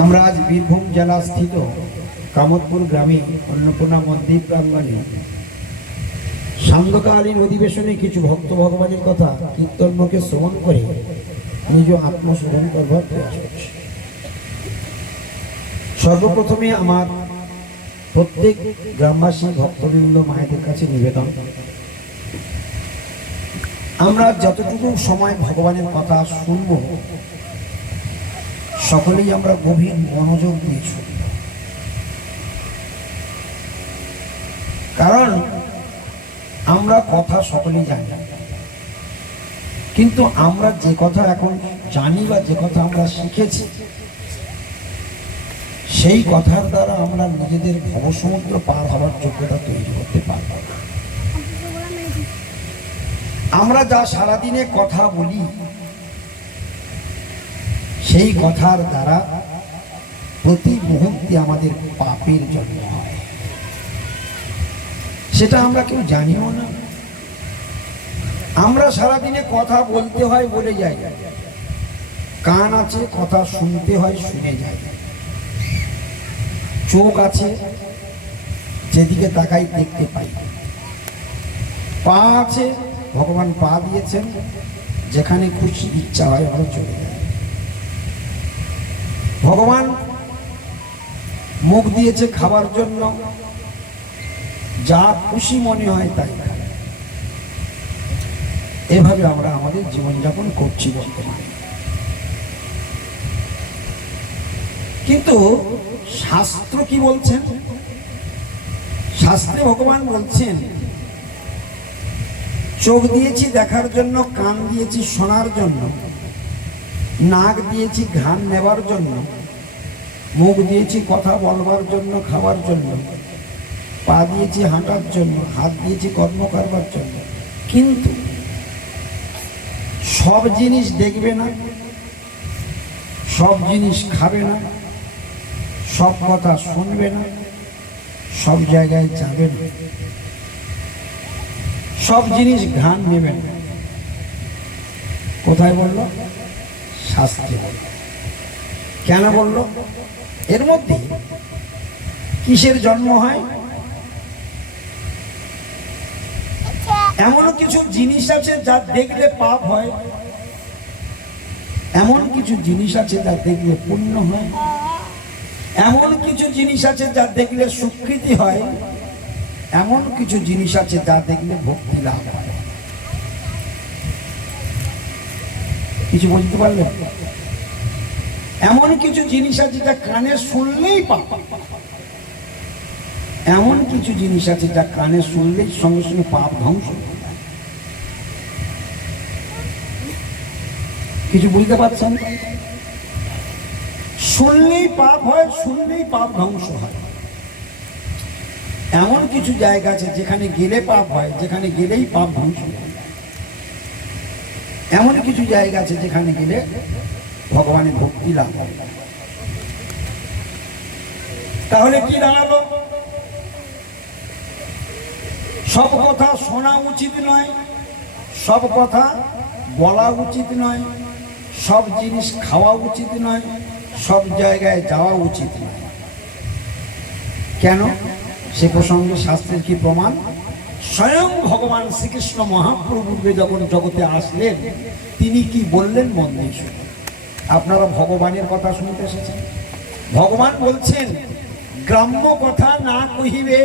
আমরা আজ বীরভূম জেলা স্থিত কামতপুর গ্রামে অন্নপূর্ণা মন্দির প্রাঙ্গণে সান্ধ্যকালীন অধিবেশনে কিছু ভক্ত ভগবানের কথা কীর্তন মুখে শ্রবণ করে নিজ আত্মশোধন করবার প্রয়াস করছে। সর্বপ্রথমে আমার প্রত্যেক গ্রামবাসী ভক্তবৃন্দ মায়েদের কাছে নিবেদন, আমরা যতটুকু সময় ভগবানের কথা শুনব সকলেই আমরা গভীর মনোযোগ দিয়ে শুনব, কারণ আমরা কথা সকলেই জানি, কিন্তু আমরা যে কথা এখন জানি বা যে কথা আমরা শিখেছি সেই কথার দ্বারা আমরা নিজেদের ভবসমুদ্র পার হওয়ার যোগ্যতা তৈরি করতে পারব না। আমরা যা সারাদিনে কথা বলি সেই কথার দ্বারা প্রতি মুহূর্তে আমাদের পাপের জন্ম হয়, সেটা আমরা কেউ জানিও না। আমরা সারাদিনে কথা বলতে হয় বলে যাই, কান আছে কথা শুনতে হয় শুনে যাই, চোখ আছে যেদিকে তাকাই দেখতে পাই, পা আছে ভগবান পা দিয়েছেন যেখানে খুশি ইচ্ছা হয় আমরা চলে যাই, ভগবান মুখ দিয়েছে খাবার জন্য, যা খুশি মনে হয় তাই খাই। এভাবে আমরা আমাদের জীবনযাপন করছি বর্তমানে। কিন্তু শাস্ত্র কি বলছেন? শাস্ত্রে ভগবান বলছেন চোখ দিয়েছি দেখার জন্য, কান দিয়েছি শোনার জন্য, নাক দিয়েছি ঘ্রাণ নেবার জন্য, মুখ দিয়েছি কথা বলবার জন্য খাবার জন্য, পা দিয়েছি হাঁটার জন্য, হাত দিয়েছি কর্ম করবার জন্য, কিন্তু সব জিনিস দেখবে না, সব জিনিস খাবে না, সব কথা শুনবে না, সব জায়গায় যাবে না, সব জিনিস ঘ্রাণ নেবে না। কোথায় বললো? শাস্ত্রে বলল। কেন বলল? এর মধ্যে কিসের জন্ম হয়? এমন কিছু জিনিস আছে যা দেখলে পাপ হয়, এমন কিছু জিনিস আছে যা দেখলে পুণ্য হয়, এমন কিছু জিনিস আছে যা দেখলে স্বীকৃতি হয়, এমন কিছু জিনিস আছে যা দেখলে ভক্তি লাভ হয়। কিছু বলতে পারলেন? এমন কিছু জিনিস আছে যা কানে শুনলেই পাপ, এমন কিছু জিনিস আছে যা কানে শুনলেই সঙ্গে সঙ্গে পাপ ধ্বংস। কিছু বুঝতে পারছেন? শুনলেই পাপ হয়, শুনলেই পাপ ধ্বংস হয়। এমন কিছু জায়গা আছে যেখানে গেলে পাপ হয়, যেখানে গেলেই পাপ ধ্বংস হয়। এমন কিছু জায়গা আছে যেখানে গেলে ভগবানের ভক্তি লাভ হয়। তাহলে কি দাঁড়ালো? সব কথা শোনা উচিত নয়, সব কথা বলা উচিত নয়, সব জিনিস খাওয়া উচিত নয়, সব জায়গায় যাওয়া উচিত নয়। কেন? সে প্রসঙ্গে শাস্ত্রের কি প্রমাণ? স্বয়ং ভগবান শ্রীকৃষ্ণ মহাপ্রভু যখন জগতে আসলেন তিনি কি বললেন? মন দিয়ে শুনুন। আপনারা ভগবানের কথা শুনতে এসেছেন। ভগবান বলছেন গ্রাম্য কথা না কহিবে,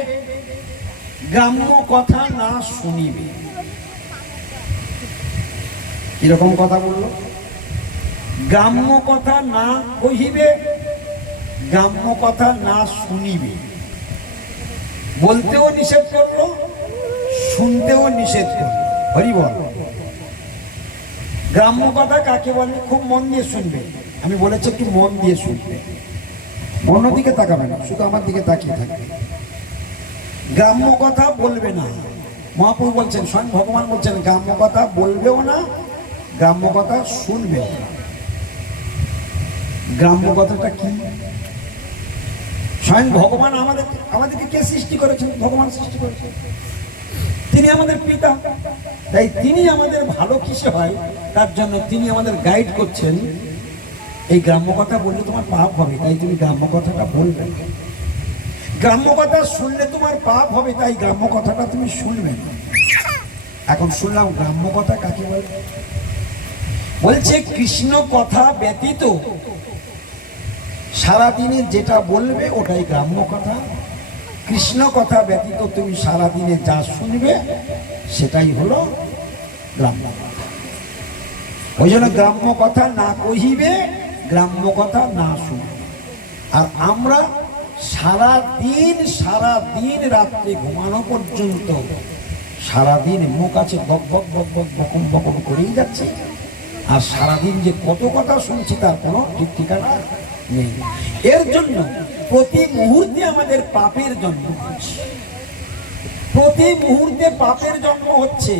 গ্রাম্য কথা না শুনিবে। কিরকম কথা বললো? গ্রাম্য কথা না কহিবে, গ্রাম্য কথা না শুনিবে। বলতেও নিষেধ করলো, শুনতেও নিষেধ করলো। হরি বল। গ্রাম্য কথা কাকে বলে? খুব মন দিয়ে শুনবে। আমি বলেছি একটু মন দিয়ে শুনবে, অন্যদিকে তাকাবে না, শুধু আমার দিকে তাকিয়ে থাকবে। গ্রাম্য কথা বলবে না। মহাপ্রভু বলছেন, স্বয়ং ভগবান বলছেন গ্রাম্য কথা বলবেও না, গ্রাম্য কথা শুনবে না। গ্রাম্য কথাটা কি? স্বয়ং ভগবান আমাদেরকে কে সৃষ্টি করেছেন? ভগবান সৃষ্টি করেছেন। তিনি আমাদের পিতা, তাই তিনি আমাদের ভালো কিসে হয় তার জন্য তিনি আমাদের গাইড করছেন এই গ্রাম্য কথা বললে তোমার পাপ হবে, তাই তুমি গ্রাম্য কথাটা বলবে না। গ্রাম্য কথা শুনলে তোমার পাপ হবে, তাই গ্রাম্য কথাটা তুমি শুনবে না। এখন শুনলাম গ্রাম্য কথা কাকে বলে? বলছে কৃষ্ণ কথা ব্যতীত সারাদিনে যেটা বলবে ওটাই গ্রাম্য কথা। কৃষ্ণ কথা ব্যতীত তুমি সারাদিনে যা শুনবে সেটাই হলো গ্রাম্য কথা। ওই জন্য গ্রাম্য কথা না কহিবে, গ্রাম্য কথা না শুনবে। আর আমরা সারাদিন রাত্রে ঘুমানো পর্যন্ত সারাদিন মুখ আছে বক বক বক বক বকম বকম করেই যাচ্ছে, আর সারাদিন যে কত কথা শুনছি তার কোনো ঠিক ঠিকানা নেই। এর জন্য প্রতি মুহূর্তে আমাদের পাপের জন্ম হচ্ছে, প্রতি মুহূর্তে পাপের জন্ম হচ্ছে।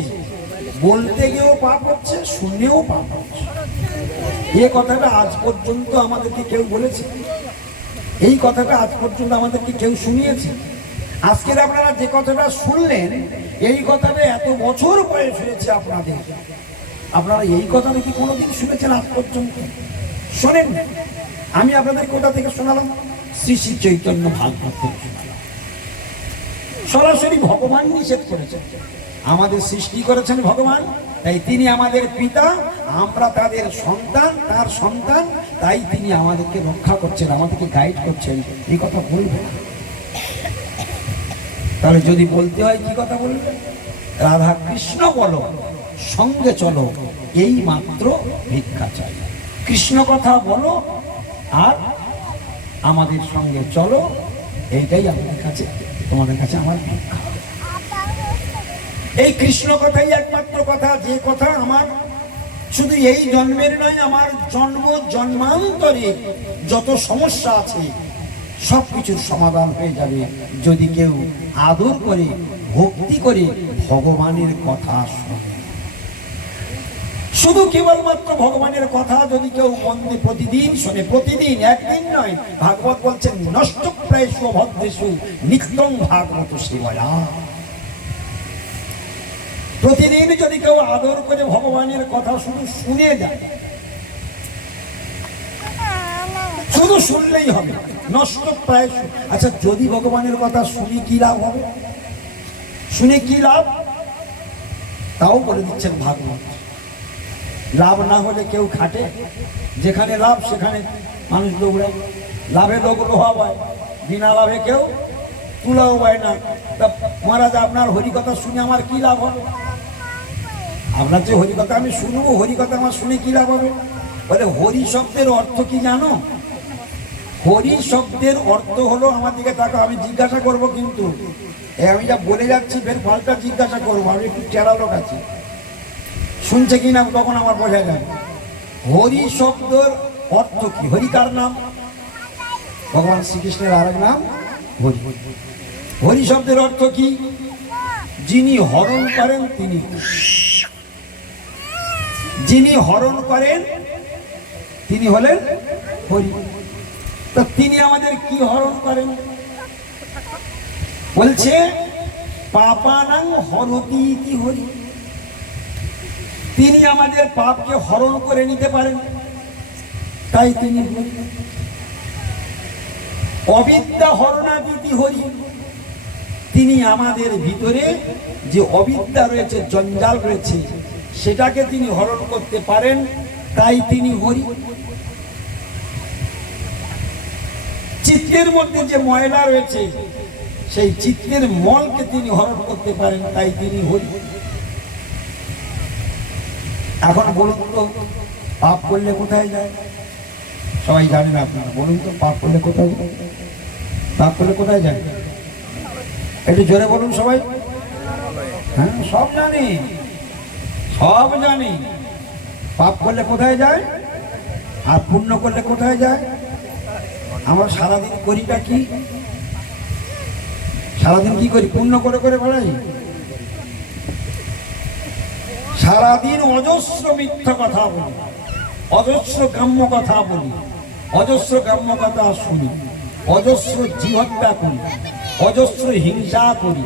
বলতে গিয়েও পাপ হচ্ছে, শুনলেও পাপ হচ্ছে। এ কথাটা আজ পর্যন্ত আমাদেরকে কেউ বলেছে? এই কথাটা আজ পর্যন্ত আমাদেরকে কেউ শুনিয়েছে? আজকের আপনারা যে কথাটা শুনলেন, এই কথাটা এত বছর বয়স হয়েছে আপনাদের, আপনারা এই কথাটা কি কোনোদিন শুনেছেন আজ পর্যন্ত? শোনেন। আমি আপনাদের কোথা থেকে শোনালাম? শ্রী শ্রী চৈতন্য ভাগবত থেকে শোনালাম। সরাসরি ভগবান নিষেধ করেছেন। আমাদের সৃষ্টি করেছেন ভগবান, তাই তিনি আমাদের পিতা, আমরা তাদের সন্তান, তার সন্তান, তাই তিনি আমাদেরকে রক্ষা করছেন, আমাদেরকে গাইড করছেন। এই কথা বলবেন। তাহলে যদি বলতে হয় কি কথা বলবে? রাধা কৃষ্ণ বলো, সঙ্গে চলো, এই মাত্র ভিক্ষা চাই। কৃষ্ণ কথা বলো আর আমাদের সঙ্গে চলো, এইটাই আমাদের কাছে, তোমাদের কাছে আমার ভিক্ষা। এই কৃষ্ণ কথাই একমাত্র কথা, যে কথা আমার শুধু এই জন্মের নয়, আমার জন্ম জন্মান্তরে যত সমস্যা আছে সবকিছুর সমাধান হয়ে যাবে যদি কেউ আদর করে, ভক্তি করে ভগবানের কথা শোনে। শুধু কেবলমাত্র ভগবানের কথা যদি কেউ মন দিয়ে প্রতিদিন শোনে, প্রতিদিন, একদিন নয়। ভাগবত বলছেন নষ্টপ্রায়সু ভদ্রেষু নিত্যং ভাগবত সেবয়া। প্রতিদিন যদি কেউ আদর করে ভগবানের কথা শুধু শুনে যায়, শুধু শুনলেই হবে, নষ্টপ্রায়সু। আচ্ছা, যদি ভগবানের কথা শুনি কি লাভ হবে? শুনে কি লাভ তাও বলে দিচ্ছেন ভাগবত। লাভ না হলে কেউ খাটে? যেখানে লাভ সেখানে মানুষ দৌড়ায়। লাভে লোক লোহা পায়, বিনা লাভে কেউ তুলাও পায় না। তা মহারাজ, আপনার হরিকথা শুনে আমার কি লাভ হবে? আপনার যে হরিকথা আমি শুনবো, হরিকথা আমার শুনে কি লাভ হবে? বলে হরি শব্দের অর্থ কি জানো? হরি শব্দের অর্থ হলো, আমার দিকে তাকাও, আমি জিজ্ঞাসা করবো, কিন্তু আমি যা বলে যাচ্ছি ফের পাল্টা জিজ্ঞাসা করবো। আমি একটু চেরা লোক আছি, শুনছে কিনা তখন আমার বোঝা যায়। হরি শব্দের অর্থ কি? হরি কার নাম? ভগবান শ্রীকৃষ্ণের আরেক নাম হরি। হরি শব্দের অর্থ কি? যিনি হরণ করেন তিনি, যিনি হরণ করেন তিনি হলেন হরি। তো তিনি আমাদের কি হরণ করেন? বলছে পাপানাং হরতি ইতি হরি। তিনি আমাদের পাপকে হরণ করে নিতে পারেন, তাই তিনি হরি। অবিদ্যা হরণাদিতি হরি। তিনি আমাদের ভিতরে যে অবিদ্যা রয়েছে, জঞ্জাল রয়েছে, সেটাকে তিনি হরণ করতে পারেন, তাই তিনি হরি। চিত্তের মধ্যে যে ময়লা রয়েছে, সেই চিত্তের মলকে তিনি হরণ করতে পারেন, তাই তিনি হরি। এখন বলুন তো, পাপ করলে কোথায় যায়? সবাই জানেন আপনারা, বলুন তো, পাপ করলে কোথায় যায়? পাপ করলে কোথায় যায়? একটু জোরে বলুন সবাই। হ্যাঁ, সব জানি, সব জানি। পাপ করলে কোথায় যায় আর পুণ্য করলে কোথায় যায়? আমরা সারাদিন করিটা কি? সারাদিন কি করি? পুণ্য করে করে বেড়াই। সারাদিন অজস্র মিথ্যা কথা বলি, অজস্র কাম্য কথা বলি, অজস্র কাম্য কথা শুনি, অজস্র জীবহত্যা করি, অজস্র হিংসা করি,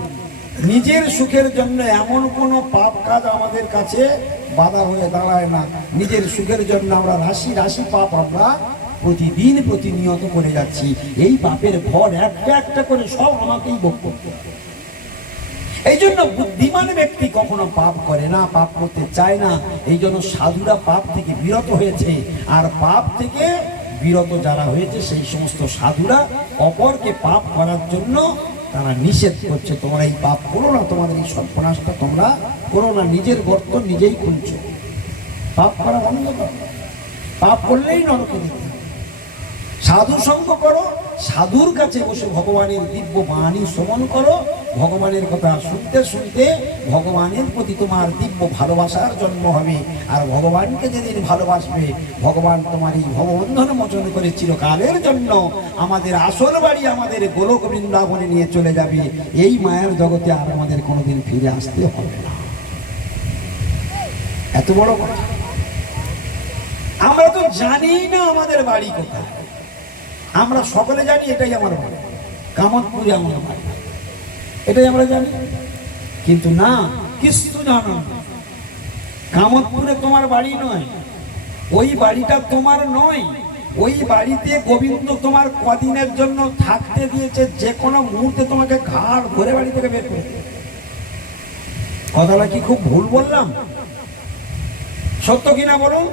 নিজের সুখের জন্য এমন কোনো পাপ কাজ আমাদের কাছে বাধা হয়ে দাঁড়ায় না। নিজের সুখের জন্য আমরা রাশি রাশি পাপ আমরা প্রতিদিন প্রতিনিয়ত করে যাচ্ছি। এই পাপের ফল একটা একটা করে সব আমাকেই ভোগ করতে হবে। এই জন্য বুদ্ধিমান ব্যক্তি কখনো পাপ করে না, পাপ করতে চায় না। এই জন্য সাধুরা পাপ থেকে বিরত হয়েছে। আর পাপ থেকে বিরত যারা হয়েছে সেই সমস্ত সাধুরা অপরকে পাপ করার জন্য তারা নিষেধ করছে, তোমরা এই পাপ করো না, তোমাদের এই সর্বনাশটা তোমরা করো না, নিজের গর্ত নিজেই খুলছো। পাপ করা বন্ধ করো, পাপ করলেই নরকে যেতে। সাধু সঙ্গ করো, সাধুর কাছে বসে ভগবানের দিব্য বাণী শ্রবণ করো। ভগবানের কথা শুনতে শুনতে ভগবানের প্রতি তোমার দিব্য ভালোবাসার জন্ম হবে। আর ভগবানকে যেদিন ভালোবাসবে, ভগবান তোমার এই ভববন্ধন মোচন করে চিরকালের জন্য আমাদের আসল বাড়ি, আমাদের গোলক বৃন্দাবনে নিয়ে চলে যাবে। এই মায়ার জগতে আর আমাদের কোনোদিন ফিরে আসতে হবে না। এত বড় কথা। আমরা তো জানি না আমাদের বাড়ি কোথায়। আমরা সকলে জানি এটাই আমার বাড়ি, কামতপুরে আমার বাড়ি, এটাই আমরা জানি। কিন্তু না, কিছু জানো না। কামতপুরে তোমার বাড়ি নয়, ওই বাড়িটা তোমার নয়। ওই বাড়িতে গোবিন্দ তোমার কদিনের জন্য থাকতে দিয়েছে, যে কোনো মুহূর্তে তোমাকে ঘাড় ধরে বাড়ি থেকে বের করে। কথাটা কি খুব ভুল বললাম? সত্য কিনা বলুন?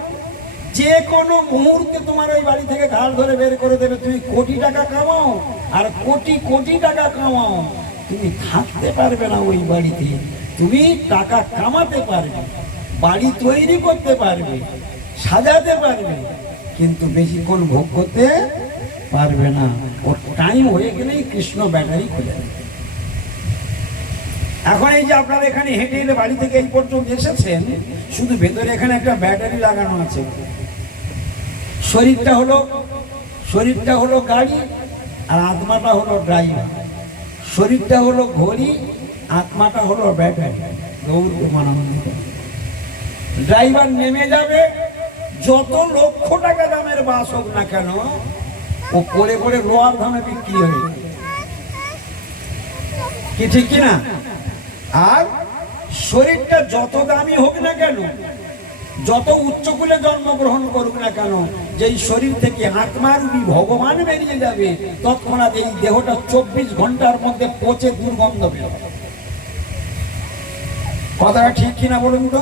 যে কোনো মুহূর্তে তোমার ওই বাড়ি থেকে ঘাড় ধরে বের করে দেবে। তুমি কোটি টাকা কামাও আর কোটি কোটি টাকা কামাও, তুমি থাকতে পারবে না ওই বাড়িতে। তুমি টাকা কামাতে পারবে, বাড়ি তৈরি করতে পারবে, সাজাতে পারবে, কিন্তু বেশিক্ষণ ভোগ করতে পারবে না। ওর টাইম হয়ে গেলেই কৃষ্ণ ব্যাটারি খুলে দেবে। এখন এই যে আপনারা এখানে হেঁটে এলে বাড়ি থেকে এই পর্যন্ত এসেছেন, শুধু ভেতরে এখানে একটা ব্যাটারি লাগানো আছে। শরীরটা হলো গাড়ি আর আত্মাটা হলো ড্রাইভার। শরীরটা হলো ঘড়ি, আত্মাটা হলো ব্যাটারি। ড্রাইভার নেমে যাবে, যত লক্ষ টাকা দামের বাস হোক না কেন, ও পড়ে পড়ে লোহার দামে বিক্রি হয়ে যাবে। কি ঠিক কিনা? আর শরীরটা যত দামি হোক না কেন, যত উচ্চকুলে জন্মগ্রহণ করুক না কেন, যেই শরীর থেকে আত্মারূপী ভগবান বেরিয়ে যাবে, তৎক্ষণাৎ এই দেহটা 24 ঘন্টার মধ্যে পচে দুর্গন্ধ বের হবে। কথাটা ঠিক কিনা বলুন তো?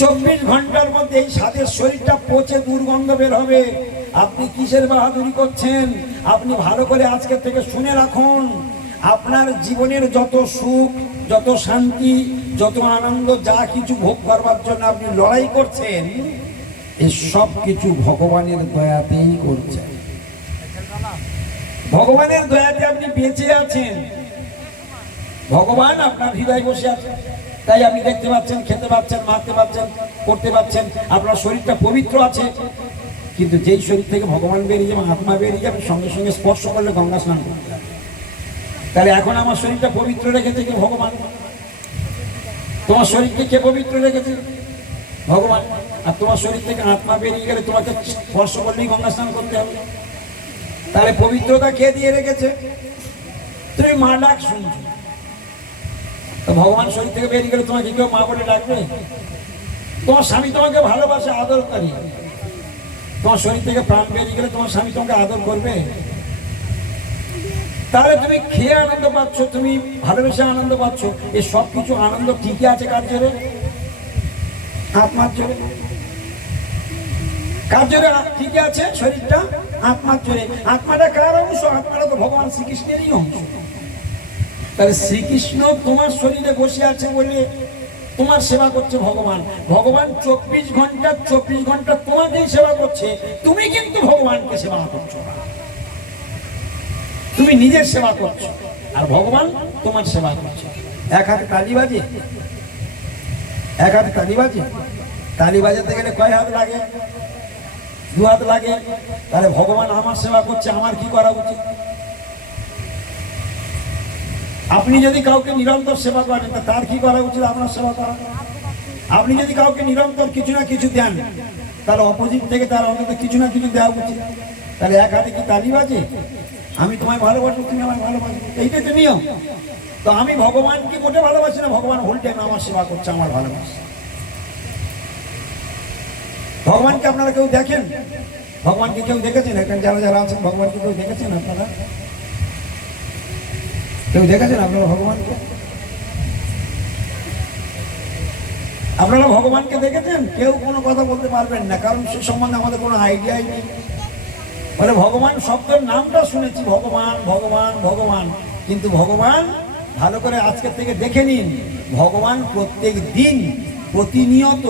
24 ঘন্টার মধ্যে এই সাদের শরীরটা পচে দুর্গন্ধ বের হবে। আপনি কিসের বাহাদুরি করছেন? আপনি ভালো করে আজকে থেকে শুনে রাখুন, আপনার জীবনের যত সুখ, যত শান্তি, যত আনন্দ, যা কিছু ভোগ করবার জন্য আপনি লড়াই করছেন, এই সব কিছু ভগবানের দয়াতেই করছেন। ভগবানের দয়াতে আপনি বেঁচে আছেন। ভগবান আপনার হৃদয়ে বসে আছেন, তাই আপনি দেখতে পাচ্ছেন, খেতে পাচ্ছেন, মারতে পাচ্ছেন, করতে পাচ্ছেন। আপনার শরীরটা পবিত্র আছে। কিন্তু যেই শরীর থেকে ভগবান বেরিয়ে যাবে, আত্মা বেরিয়ে যাবে, সঙ্গে সঙ্গে স্পর্শ করলে গঙ্গা স্নান করতে হবে। তাহলে এখন আমার শরীরটা পবিত্র রেখেছে কি ভগবান? তোমার শরীরকে কে পবিত্র রেখেছে? ভগবান। আর তোমার শরীর থেকে আত্মা বেরিয়ে গেলে তোমাকে স্পর্শ করলেই গঙ্গা স্নান করতে হবে। তাহলে পবিত্রতা কে দিয়ে রেখেছে? তুমি মা ডাক শুনছো, তো ভগবান শরীর থেকে বেরিয়ে গেলে তোমাকে কেউ মা বলে ডাকবে? তোমার স্বামী তোমাকে ভালোবাসে, আদর করে। তোমার শরীর থেকে প্রাণ বেরিয়ে গেলে তোমার স্বামী তোমাকে আদর করবে? তাহলে তুমি খেয়ে আনন্দ পাচ্ছ, তুমি ভালোবেসে আনন্দ পাচ্ছ, এই সব কিছু আনন্দ ঠিকই আছে কার জোরে? আত্মার জোরে। কার জোরে ঠিকই আছে শরীরটা? আত্মার জোরে। আত্মাটা কার অংশ? আত্মাটা তো ভগবান শ্রীকৃষ্ণেরই অংশ। তাহলে শ্রীকৃষ্ণ তোমার শরীরে বসে আছে বলে তোমার সেবা করছে ভগবান। ভগবান 24 ঘন্টা তোমাকেই সেবা করছে, তুমি কিন্তু ভগবানকে সেবা করছো না। তুমি নিজের সেবা করছো আর ভগবান তোমার সেবা করছে। এক হাতে তালি বাজে, এক হাতে তালি বাজে। তালি বাজাতে গেলে কয় হাত লাগে? 2 হাত লাগে। তাহলে ভগবান আমার সেবা করছে, আমার কি করা উচিত? আপনি যদি কাউকে নিরন্তর সেবা করেন, তার কি করা উচিত? আপনার সেবা করা। আপনি যদি কাউকে নিরন্তর কিছু না কিছু দেন, তাহলে অপোজিট থেকে তার অন্তত কিছু না কিছু দেওয়া উচিত। তাহলে এক হাতে কি তালি বাজে? আমি তোমায় ভালোবাসি, তুমি আমায় ভালোবাসো, এইটাই তো নিয়ম। তো আমি ভগবানকে মোটে ভালোবাসি না, ভগবান হোল টাইম আমার সেবা করছে, আমার ভালোবাসে। ভগবানকে আপনারা কেউ দেখেন? ভগবানকে কেউ দেখেছেন? এখানে যারা যারা আছেন ভগবানকে কেউ দেখেছেন আপনারা? কেউ দেখেছেন আপনারা ভগবানকে? আপনারা ভগবানকে দেখেছেন? কেউ কোনো কথা বলতে পারবেন না, কারণ সে সম্বন্ধে আমাদের কোনো আইডিয়াই নেই। বলে ভগবান শব্দের নামটা শুনেছি, ভগবান ভগবান ভগবান, কিন্তু ভগবান ভালো করে আজকের থেকে দেখে নিন, ভগবান প্রত্যেক দিন প্রতিনিয়ত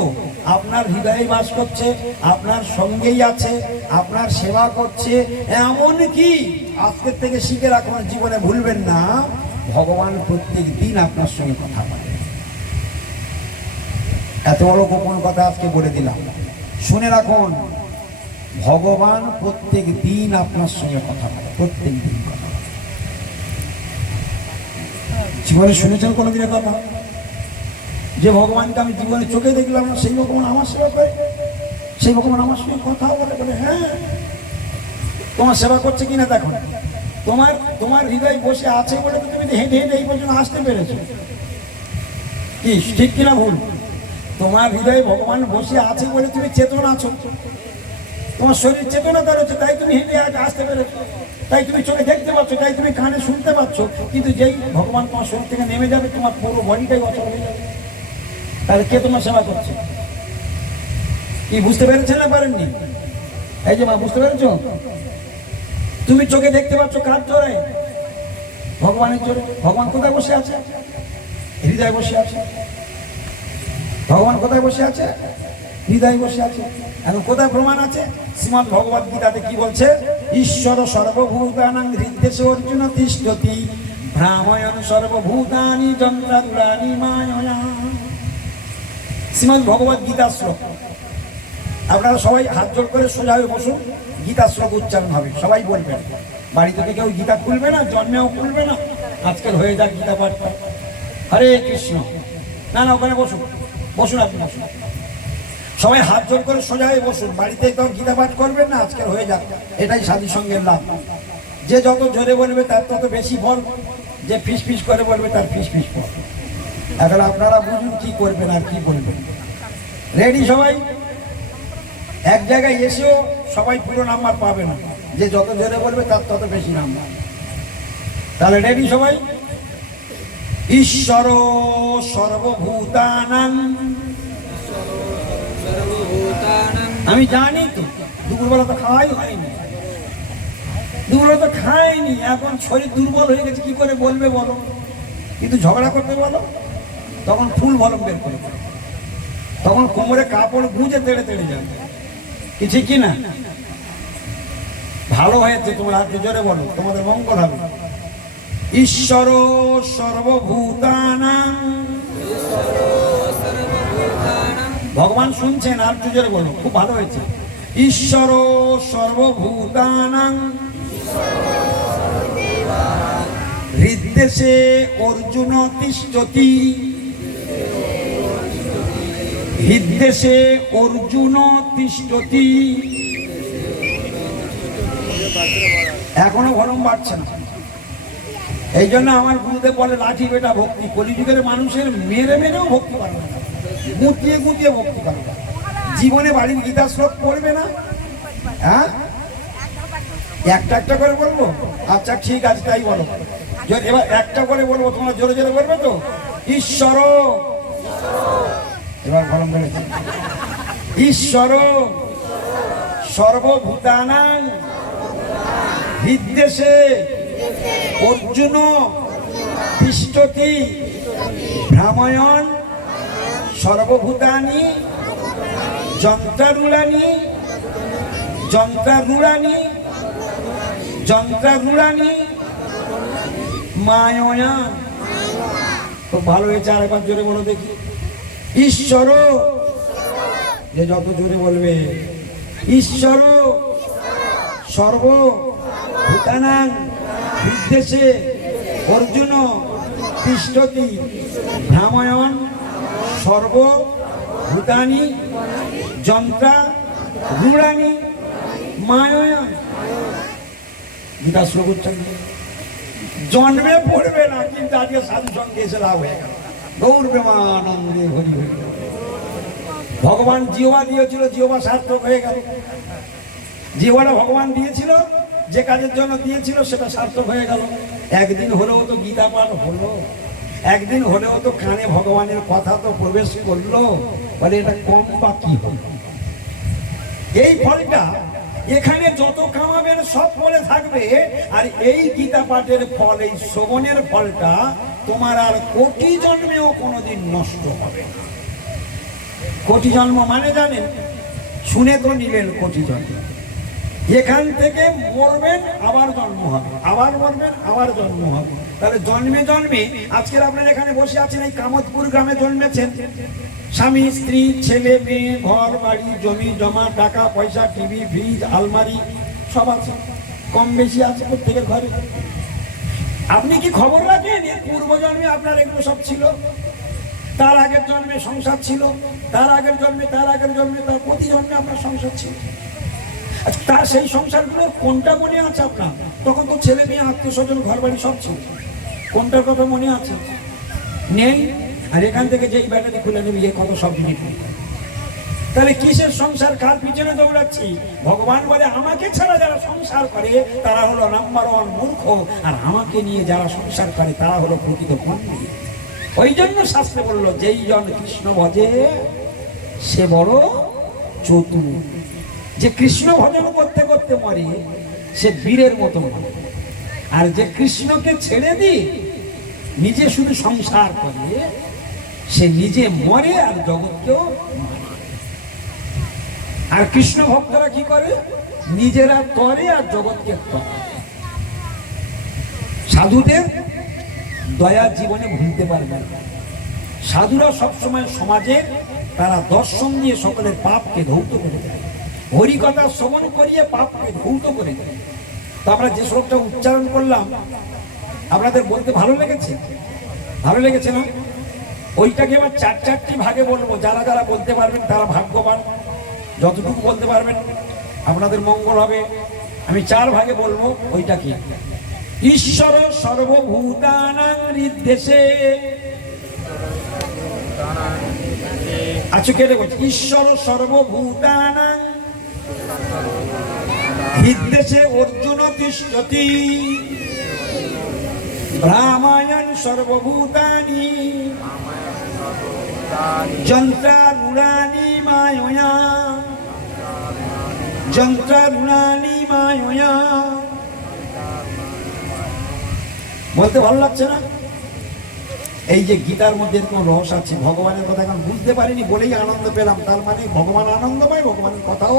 আপনার হৃদয়ে বাস করছে, আপনার সঙ্গেই আছে, আপনার সেবা করছে। এমন কি আজকের থেকে শিখে রাখুন, জীবনে ভুলবেন না, ভগবান প্রত্যেক দিন আপনার সঙ্গে কথা বলে। এত বড় গোপন কথা আজকে বলে দিলাম, শুনে রাখুন, ভগবান প্রত্যেক দিন আপনার সঙ্গে কথা বলে, প্রত্যেক দিন কথা বলে। জীবনে শুনেছেন কোনোদিনের কথা যে ভগবানকে আমি জীবনে চোখে দেখলাম না, সেই ভগবান আমার সেবা করে, সেই ভগবান আমার সঙ্গে কথা বলে? বলে হ্যাঁ, তোমার সেবা করছে কিনা দেখো, তোমার হৃদয় বসে আছে বলে তো তুমি হেঁটে হেঁটে এই পর্যন্ত আসতে পেরেছো। কি ঠিক কিনা ভুল? তোমার হৃদয়ে ভগবান বসে আছে বলে তুমি চেতন আছো, তোমার শরীর চেতনা বেরোচ্ছে, তাই তুমি হেঁটে আসতে পেরেছো, তাই তুমি চোখে দেখতে পাচ্ছ, তাই তুমি কানে শুনতে পাচ্ছ। কিন্তু যেই ভগবান তোমার শরীর থেকে নেমে যাবে, তোমার পুরো বডিটাই অচল হয়ে যাবে। তাহলে কে তোমার সেবা করছে? কি বুঝতে পেরেছেন না পারেননি? এই যে মা, বুঝতে পেরেছ? তুমি চোখে দেখতে পাচ্ছ কার জোরে? ভগবানের জোরে। ভগবান কোথায় বসে আছে? হৃদয়ে বসে আছে। ভগবান কোথায় বসে আছে? হৃদয়ে বসে আছে। এখন কোথায় প্রমাণ আছে? শ্রীমদ্ ভগবদ গীতাতে কি বলছে? ঈশ্বর সর্বভূতানাং হৃদ্দেশে অর্জুন তিষ্ঠতি ভ্রাময়ন সর্বভূতানি যন্ত্রানি মায়য়া। শ্রীমদ্ ভগবদ গীতা শ্লোক। আপনারা সবাই হাত জোড় করে সোজা হয়ে বসুন, গীতা শ্লোক উচ্চারণ হবে, সবাই বলবেন। বাড়ি থেকে কেউ গীতা খুলবে না, জন্মেও খুলবে না, আজকাল হয়ে যাক গীতা পাঠটা। হরে কৃষ্ণ। না না, ওখানে বসুন, বসুন, আপনি বসুন। সবাই হাত জোড় করে সোজা হয়ে বসুন। বাড়িতে কেউ গীতা পাঠ করবেন না, আজকাল হয়ে যাক, এটাই সাধু সঙ্গের লাভ। যে যত জোরে বলবে তার তত বেশি ফল, যে ফিস ফিস করে বলবে তার ফিস ফিস ফল। এখন আপনারা বুঝুন কি করবেন আর কি বলবেন। রেডি সবাই? এক জায়গায় এসেও সবাই পুরো নাম্বার পাবে না, যে যত জোরে বলবে তার তত বেশি নাম্বার। তাহলে রেডি সবাই? ঈশ্বর সর্বভূতানাং। আমি জানি তো দুপুরবেলা তো খাওয়াই হয়নি, দুপুরবেলা তো খাইনি, এখন শরীর দুর্বল হয়ে গেছে, কি করে বলবে বলো? কিন্তু ঝগড়া করতে বলো, তখন ফুল ভলম বের করে, তখন কোমরে কাপড় গুঁজে তেড়ে তেড়ে যাবে। কিছু কি না? ভালো হয়েছে, তোমরা হাতে জোরে বলো, তোমাদের মঙ্গল হবে। ঈশ্বর সর্বভূতানাং। ভগবান শুনছেন, আর একটু জোরে বলো, খুব ভালো হয়েছে। ঈশ্বর সর্বভূতানাং হৃদ্দেশে অর্জুন তিষ্ঠতি। হৃদ্দেশে অর্জুন তিষ্ঠতি। এখনো গরম বাড়ছে না, এই জন্য আমার গুরুদেব বলে লাঠি বেটা ভক্তি। কলিযুগের মানুষের মেরে মেরেও ভক্তি পারবে না, গুটিয়ে গুটিয়ে ভক্তি পারবে না। জীবনে বাড়ির গীতা শ্লোক পড়বে না? হ্যাঁ, একটা একটা করে বলবো? আচ্ছা ঠিক আছে, তাই বলো। এবার একটা করে বলবো, তোমরা জোরে জোরে বলবে তো? ঈশ্বর, এবার গরম বেড়েছে। ঈশ্বর সর্বভূতানাং হৃদ্দেশে অর্জুন তিষ্ঠতি ভ্রাময়ন সর্বভূতানি যন্ত্রারূঢ়ানি। যন্ত্রারূঢ়ানি যন্ত্রারূঢ়ানি মায়য়া। খুব ভালো হয়েছে, আরেকবার জোরে বলো দেখি। ঈশ্বর, যে যত জোরে বলবে, ঈশ্বর সর্বভূতানাং হৃদ্দেশে অর্জুন তিষ্ঠতি ভ্রাময়ন সর্বভূতানি যন্ত্রারূঢ়ানি মায়য়া। গীতা শ্লোক উচ্চারণ জন্মে পড়বে না, কিন্তু আজকে সাধু সঙ্গে এসে লাভ হয়ে গেল। গৌর প্রেমানন্দে হরি হরি। ভগবান জিহ্বা দিয়েছিল, জিহ্বা সার্থক হয়ে গেল। জিহ্বাটা ভগবান দিয়েছিল, যে কাজের জন্য দিয়েছিল সেটা সার্থক হয়ে গেল। একদিন হলেও তো গীতা পাঠ হলো, একদিন হলেও তো কানে ভগবানের কথা তো প্রবেশ করলো, বলে এটা কম বা কি হলো? এই ফলটা এখানে যত কামাবেন সব ফলে থাকবে, আর এই গীতা পাঠের ফল, এই শ্রবণের ফলটা তোমার আর কোটি জন্মেও কোনোদিন নষ্ট হবে না। কোটি জন্ম মানে জানেন? শুনে তো নিলেন কোটি জন্ম। এখান থেকে মরবেন, আবার জন্ম হবে, আবার মরবেন, আবার জন্ম হবে। তাহলে জন্মে জন্মে আজকের আপনারা এখানে বসে আছেন, এই কামতপুর গ্রামে জন্মেছেন। স্বামী, স্ত্রী, ছেলে, মেয়ে, ঘর বাড়ি, জমি জমা, টাকা পয়সা, টিভি, ফ্রিজ, আলমারি সব আছে, কম বেশি আছে প্রত্যেকের ঘরে। আপনি কি খবর রাখেন পূর্ব জন্মে আপনার এগুলো সব ছিল? তার আগের জন্মে সংসার ছিল, তার আগের জন্মে, তার আগের জন্মে, তার প্রতি জন্মে আপনার সংসার ছিল। তার সেই সংসারগুলো কোনটা মনে আছে আপনার? তখন তো ছেলে মেয়ে, আত্মীয় স্বজন, ঘর বাড়ি সব ছিল। কোনটার কথা মনে আছে? নেই। আর এখান থেকে যেই ব্যাটারি খুলে নেবে, এই কত সব জিনিস। তাহলে কিসের সংসার? কার পিছনে দৌড়াচ্ছি? ভগবান বলে আমাকে ছাড়া যারা সংসার করে তারা হলো নাম্বার ওয়ান মূর্খ, আর আমাকে নিয়ে যারা সংসার করে তারা হলো প্রকৃত পণ্ডিত। ওই জন্য শাস্ত্রে বললো, যেই জন কৃষ্ণ ভজে সে বড় চতুর। যে কৃষ্ণ ভজন করতে করতে মরে সে বীরের মতো মরে, আর যে কৃষ্ণকে ছেড়ে দিয়ে নিজে শুধু সংসার করে সে নিজে মরে আর জগৎকেও মারে। আর কৃষ্ণ ভক্তরা কি করে? নিজেরা করে আর জগৎকে করে। সাধুদের দয়া জীবনে ভুলতে পারবে না। সাধুরা সবসময় সমাজে তারা দর্শন দিয়ে সকলের পাপকে ধৌত করে দেয়, হরিকথা শ্রবণ করিয়ে পাপকে ধৌত করে দেয়। তো আমরা যে শ্লোকটা উচ্চারণ করলাম, আপনাদের বলতে ভালো লেগেছে? ভালো লেগেছে না? ওইটাকে এবার চারটি ভাগে বলবো। যারা যারা বলতে পারবেন তারা ভাগ্যবান, যতটুকু বলতে পারবেন আপনাদের মঙ্গল হবে। আমি 4 ভাগে বলবো। ওইটা কি? ঈশ্বর সর্বভূতানাং হৃদ্দেশে। আচ্ছা, কেটে বলছি, ঈশ্বর সর্বভূতানাং হৃদ্দেশে অর্জুন তিষ্ঠতি, ব্রাহ্মণ সর্বভূতানি যন্ত্রারূঢ়ানি মায়য়া, যন্ত্রারূঢ়ানি মায়য়া। বলতে ভালো লাগছে না? এই যে গীতার মধ্যে কোনো রস আছে, ভগবানের কথা এখন বুঝতে পারিনি বলেই আনন্দ পেলাম। তার মানে ভগবান আনন্দময়, ভগবানের কথাও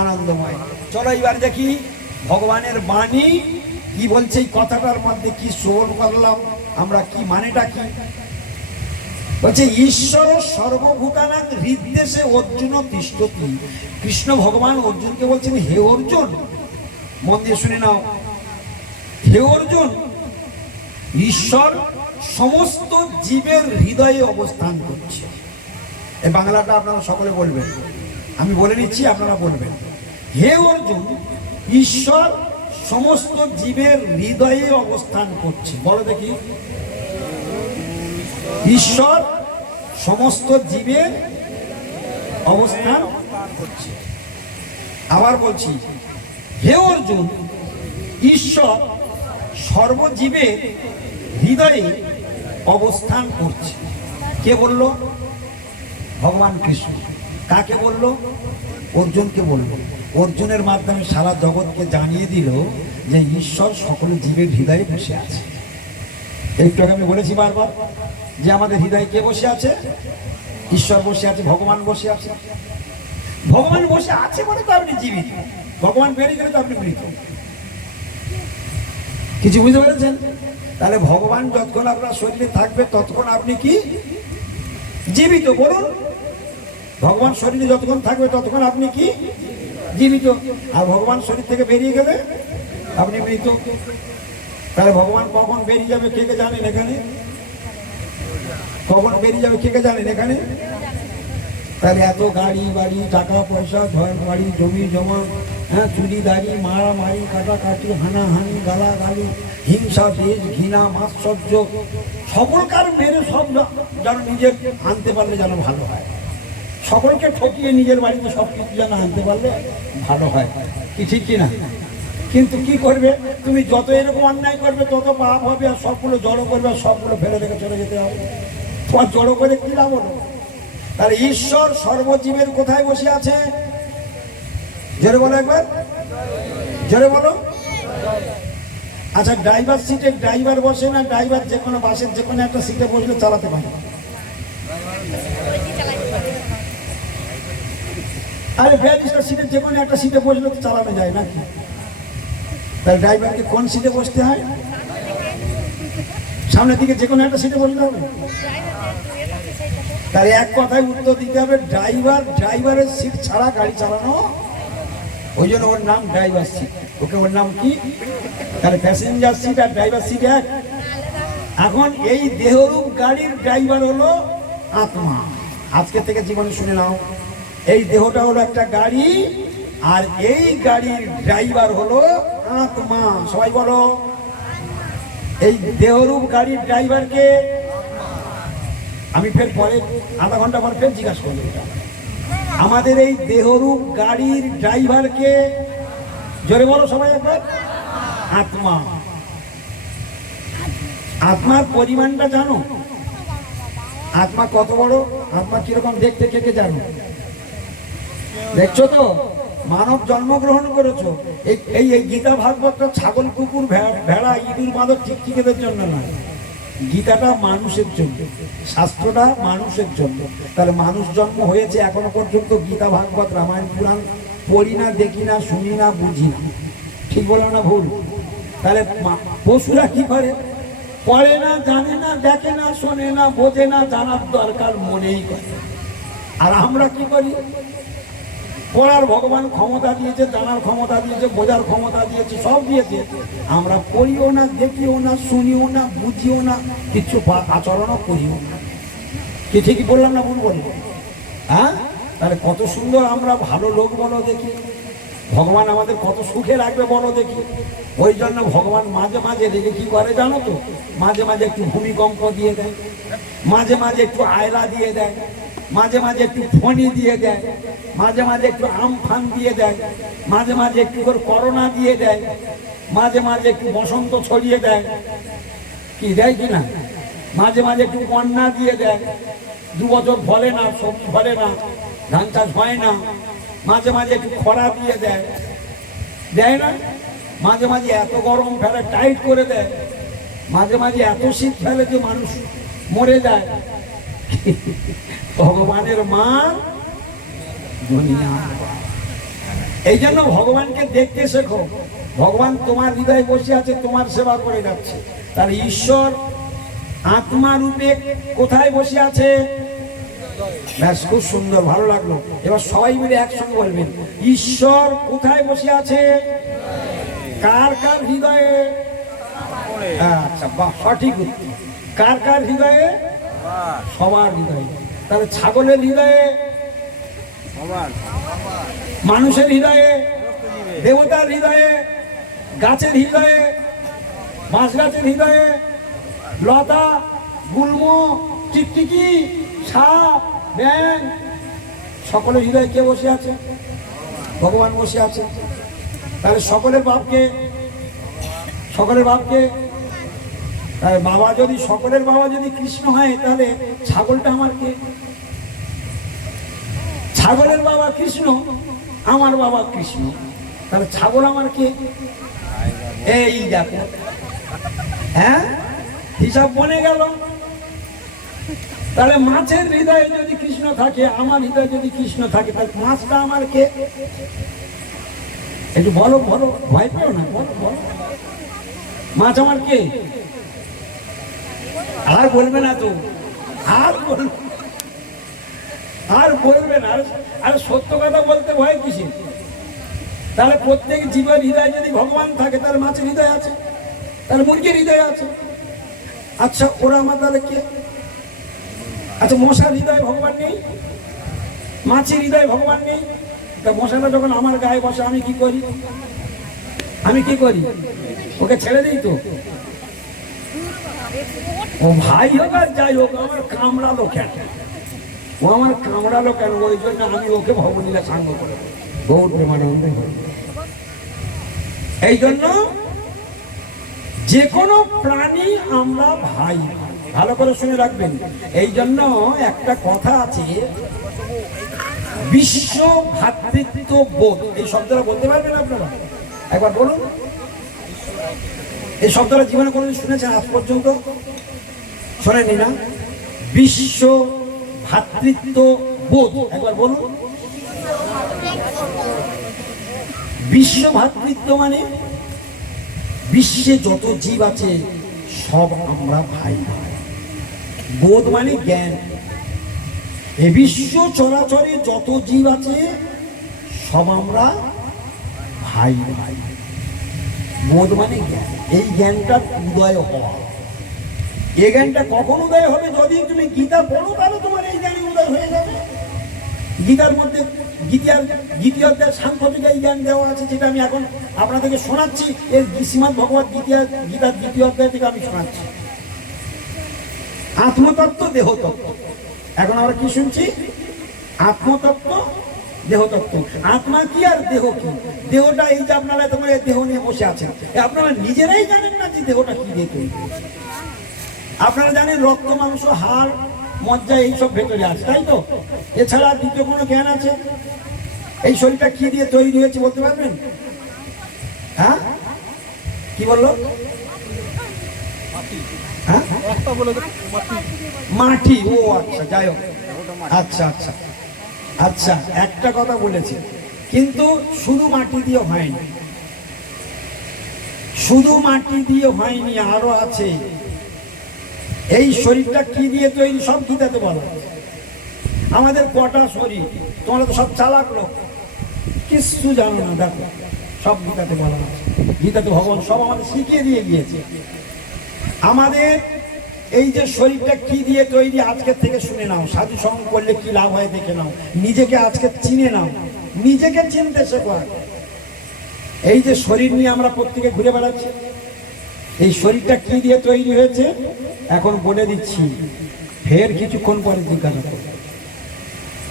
আনন্দময়। চলো এবার দেখি ভগবানের বাণী কি বলছে। এই কথাটার মধ্যে কি শ্রবণ করলাম আমরা, কি মানেটা কি বলছে? ঈশ্বর সর্বভূতানাং হৃদ্দেশে অর্জুন তিষ্ঠতি। কৃষ্ণ ভগবান অর্জুনকে বলছেন, হে অর্জুন, মন দিয়ে শুনে নাও, হে অর্জুন, ঈশ্বর সমস্ত জীবের হৃদয়ে অবস্থান করছে। এই বাংলাটা আপনারা সকলে বলবেন, আমি বলে নিচ্ছি, আপনারা বলবেন। হে অর্জুন, ঈশ্বর সমস্ত জীবের হৃদয়ে অবস্থান করছে। বলো দেখি, ঈশ্বর সমস্ত জীবের অবস্থান করছে। আবার বলছি, হে অর্জুন, ঈশ্বর সর্বজীবের হৃদয়ে অবস্থান করছে। কে বলল? ভগবান কৃষ্ণ। কাকে বলল? অর্জুনকে বলল। অর্জুনের মাধ্যমে সারা জগৎকে জানিয়ে দিল যে ঈশ্বর সকল জীবের হৃদয়ে বসে আছে। একটু আগে আমি বলেছি বারবার যে আমাদের হৃদয়ে কে বসে আছে? ঈশ্বর বসে আছে, ভগবান বসে আছে। ভগবান বসে আছে বলে তো আপনি জীবিত, ভগবান বেরিয়ে গেলে তো আপনি মৃত। কিছু বুঝতে পেরেছেন? তাহলে ভগবান যতক্ষণ আপনার শরীরে থাকবে ততক্ষণ আপনি কি জীবিত? বলুন, ভগবান শরীরে যতক্ষণ থাকবে ততক্ষণ আপনি কি জীবিত। আর ভগবান শরীর থেকে বেরিয়ে গেলে আপনি মৃত। তাহলে ভগবান কখন বেরিয়ে যাবে কে কে জানেন এখানে? কখন বেরিয়ে যাবে কে কে জানেন এখানে? তাহলে এত গাড়ি বাড়ি, টাকা পয়সা, ঘর বাড়ি, জমি জমা, হ্যাঁ, চুরি দাড়ি, মারামারি, কাটাকাটি, হানাহানি, গালাগালি, হিংসা, দেশ ঘৃণা, মাৎসর্য, সকলকার মেরে সব যেন নিজের আনতে পারলে যেন ভালো হয়। সকলকে ঠকিয়ে নিজের বাড়িতে সব কিছু যেন আনতে পারলে ভালো হয়, কি ঠিক কিনা? কিন্তু কি করবে, তুমি যত এরকম অন্যায় করবে তত পাপ হবে, আর সবগুলো জড়ো করবে, আর সবগুলো ফেলে রেখে চলে যেতে হবে। তোমার জড়ো করে কি লাভ হলো? তাহলে ঈশ্বর সর্বজীবের কোথায় বসে আছে? জোরে বলো একবার, জোরে বলো। আচ্ছা, ড্রাইভার সিটে ড্রাইভার বসে না, ড্রাইভার যে কোনো বাসের যে কোনো একটা সিটে বসলে চালাতে পারে? আরে ব্যারিস্টার সিটে যে কোনো একটা সিটে বসলে তো চালানো যায় নাকি? তাহলে ড্রাইভারকে কোন সিটে বসতে হয়? সামনের দিকে যে কোনো একটা সিটে বসতে হবে। তাহলে এক কথায় উত্তর দিতে হবে, ড্রাইভারের সিট ছাড়া গাড়ি চালানো, ওই জন্য ওর নাম ড্রাইভার সিট। ওকে ওর নাম কি? তাহলে প্যাসেঞ্জার সিট আর ড্রাইভার সিট এক। এখন এই দেহরূপ গাড়ির ড্রাইভার হলো আত্মা। আজকে থেকে জীবনে শুনে নাও, এই দেহটা হলো একটা গাড়ি, আর এই গাড়ির ড্রাইভার হলো আত্মা। সবাই বলো, এই দেহরূপ গাড়ির ড্রাইভারকে আমি ফের পরে আধা ঘন্টা পর ফের জিজ্ঞাসা করবো। আমাদের এই দেহরূপ গাড়ির ড্রাইভারকে, জোরে বলো সবাই একবার, আত্মা। আত্মার পরিমাণটা জানো? আত্মা কত বড়, আত্মা কিরকম দেখতে, কে কে জানো? দেখছো তো, মানব জন্মগ্রহণ করেছো। এই গীতা ভাগবতটা ছাগল, কুকুর, ভেড়া, ইঁদুর, মাদক, টিকটিকেদের জন্য নয়। গীতাটা মানুষের জন্য, শাস্ত্রটা মানুষের জন্য। তাহলে মানুষ জন্ম হয়েছে, এখনো পর্যন্ত গীতা ভাগবত রামায়ণ পুরাণ পড়ি না, দেখি না, শুনি না, বুঝি না। ঠিক বলো না ভুল? তাহলে পশুরা কি করে? পড়ে না, জানে না, দেখে না, শোনে না, বোঝে না, জানার দরকার মনেই করে। আর আমরা কি করি? পড়ার ভগবান ক্ষমতা দিয়েছে, জানার ক্ষমতা দিয়েছে, বোঝার ক্ষমতা দিয়েছে, সব দিয়েছে। আমরা পড়িও না, দেখিও না, শুনিও না, বুঝিও না, কিছু আচরণও করিও না। কি ঠিকই বললাম না ভুল বলবো? হ্যাঁ, তাহলে কত সুন্দর আমরা ভালো লোক বলো দেখি। ভগবান আমাদের কত সুখে রাখবে বলো দেখি। ওই জন্য ভগবান মাঝে মাঝে রেগে কি করে জানো তো? মাঝে মাঝে একটু ভূমিকম্প দিয়ে দেয়, মাঝে মাঝে একটু আয়লা দিয়ে দেয়, মাঝে মাঝে একটু ফণি দিয়ে দেয়, মাঝে মাঝে একটু আমফান দিয়ে দেয়, মাঝে মাঝে একটু করে করোনা দিয়ে দেয়, মাঝে মাঝে একটু বসন্ত ছড়িয়ে দেয়। কি দেয় কিনা? মাঝে মাঝে একটু বন্যা দিয়ে দেয়, 2 বছর ফলে না, সবজি ফলে না, ধান চাষ হয় না। মাঝে মাঝে একটু খরা দিয়ে দেয়, দেয় না? মাঝে মাঝে এত গরম ফেলে, টাইট করে দেয়। মাঝে মাঝে এত শীত ফেলে যে মানুষ মরে যায়। ভগবানের মা দুনিয়া। এই জন্য ভগবানকে দেখতে শেখো। ভগবান তোমার হৃদয়ে বসে আছে, তোমার সেবা করে যাচ্ছে। তাহলে ঈশ্বর আত্মা রূপে কোথায় বসে আছে? ব্যাস, খুব সুন্দর, ভালো লাগলো। এবার সবাই মিলে একসঙ্গে বলবেন, ঈশ্বর কোথায় বসে আছে? কার কার হৃদয়ে? আচ্ছা, বাহ, সঠিক উত্তর। কার কার হৃদয়ে? সবার হৃদয়ে। তাহলে ছাগলের হৃদয়ে, মানুষের হৃদয়ে, দেবতার হৃদয়ে, গাছের হৃদয়ে, বাঁশ গাছের হৃদয়ে, লতা, গুল্ম, টিকটিকি, সাপ, ব্যাঙ, সকলের হৃদয়ে কে বসে আছে? ভগবান বসে আছে। তাহলে সকলের বাপকে, সকলের বাপকে, বাবা যদি, সকলের বাবা যদি কৃষ্ণ হয়, তাহলে ছাগলটা আমার কে? ছাগলের বাবা কৃষ্ণ, আমার বাবা কৃষ্ণ, তাহলে ছাগল আমার কে? এই দেখো, হ্যাঁ, হিসাব বনে গেল। তাহলে মাছের হৃদয়ে যদি কৃষ্ণ থাকে, আমার হৃদয়ে যদি কৃষ্ণ থাকে, তাহলে মাছটা আমার কে? একটু বলো, বলো, ভয় পেও না, বলো, বলো, মাছ আমার কে? আর বলবে না তো, আর বলবে, আর বলবে না। আর সত্য কথা বলতে ভয় কিসে? তাহলে প্রত্যেক জীবের হৃদয়ে যদি ভগবান থাকে, তাহলে মাছের হৃদয় আছে, তাহলে মুরগির হৃদয় আছে। আচ্ছা, ওরা আমার তাহলে কে? আচ্ছা, মশার হৃদয়ে ভগবান নেই, মাছের হৃদয়ে ভগবান নেই, তা মশাটা যখন আমার গায়ে বসে আমি কি করি? আমি কি করি? ওকে ছেড়ে দিই তো? ও ভাই হোক আর যাই হোক, আমার কামড়ালো কেন? ও আমার কামড়ালো কেন? ওই জন্য আমি ওকে ভবনীলা সাঙ্গ করে গৌর প্রেমানন্দ। এই জন্য যে কোনো প্রাণী আমরা ভাই, ভালো করে শুনে রাখবেন। এই জন্য একটা কথা আছে, বিশ্ব ভ্রাতৃত্ব বোধ। এই শব্দটা বলতে পারবেন আপনারা? একবার বলুন। এই শব্দটা জীবনে কোনোদিন শুনেছেন আজ পর্যন্ত? শোনেনি না? বিশ্ব ভ্রাতৃত্ব বোধ, একবার বলুন। বিশ্ব ভ্রাতৃত্ব মানে বিশ্বে যত জীব আছে সব আমরা ভাই ভাই। বোধ মানে জ্ঞান। এই বিশ্ব চরাচরে যত জীব আছে সব আমরা ভাই ভাই। বোধ মানে জ্ঞান। এই জ্ঞানটা উদয় হওয়া। এই জ্ঞানটা কখন উদয় হবে? যদি তুমি গীতা পড়ো তাহলে তোমার এই জ্ঞান উদয় হয়ে যাবে। গীতার মধ্যে দ্বিতীয় অধ্যায় সাংখ্যযোগে এই জ্ঞান দেওয়া আছে, যেটা আমি এখন আপনাদেরকে শোনাচ্ছি। এর শ্রীমদ্ ভগবত গীতার দ্বিতীয় অধ্যায় থেকে আমি শোনাচ্ছি। আত্মতত্ত্ব, দেহতত্ত্ব। এখন আমরা কি শুনছি? আত্মতত্ত্ব, দেহতত্ত্ব। আত্মা কি আর দেহ কি? দেহটা এই যে আপনারা তোমার দেহ নিয়ে বসে আছেন, আপনারা নিজেরাই জানেন না যে দেহটা কি দিয়ে তৈরি। আপনারা জানেন রক্ত, মাংস, হাড়, মজ্জা এইসব ভেতরে আছে, তাই তো? এছাড়া দ্বিতীয় কোনো জ্ঞান আছে? এই শরীরটা কি দিয়ে তৈরি হয়েছে বলতে পারবেন? হ্যাঁ, কি বললো? হ্যাঁ, মাটি। ও আচ্ছা, যাই হোক। আচ্ছা আচ্ছা আচ্ছা, একটা কথা বলেছে, কিন্তু শুধু মাটি দিয়ে হয়নি। শুধু মাটি দিয়ে হয়নি, আরো আছে। এই শরীরটা কি দিয়ে তৈরি সব গীতাতে বলা। আমাদের কটা শরীর? তোমরা তো সব চালাক লোক, কিছু জানো না। দেখো, সব গীতাতে বলা আছে। গীতাতে ভগবান সব আমাদের শিখিয়ে দিয়ে গিয়েছে। আমাদের এই যে শরীরটা কি দিয়ে তৈরি আজকের থেকে শুনে নাও। সাধু সঙ্গ করলে কি লাভ হয় দেখে নাও। নিজেকে আজকে চিনে নাও, নিজেকে চিনতে শেখো। এই যে শরীর নিয়ে আমরা প্রত্যেকে ঘুরে বেড়াচ্ছি, এই শরীরটা কি দিয়ে তৈরি হয়েছে এখন বলে দিচ্ছি। ফের কিছুক্ষণ পরে জিজ্ঞাসা করো,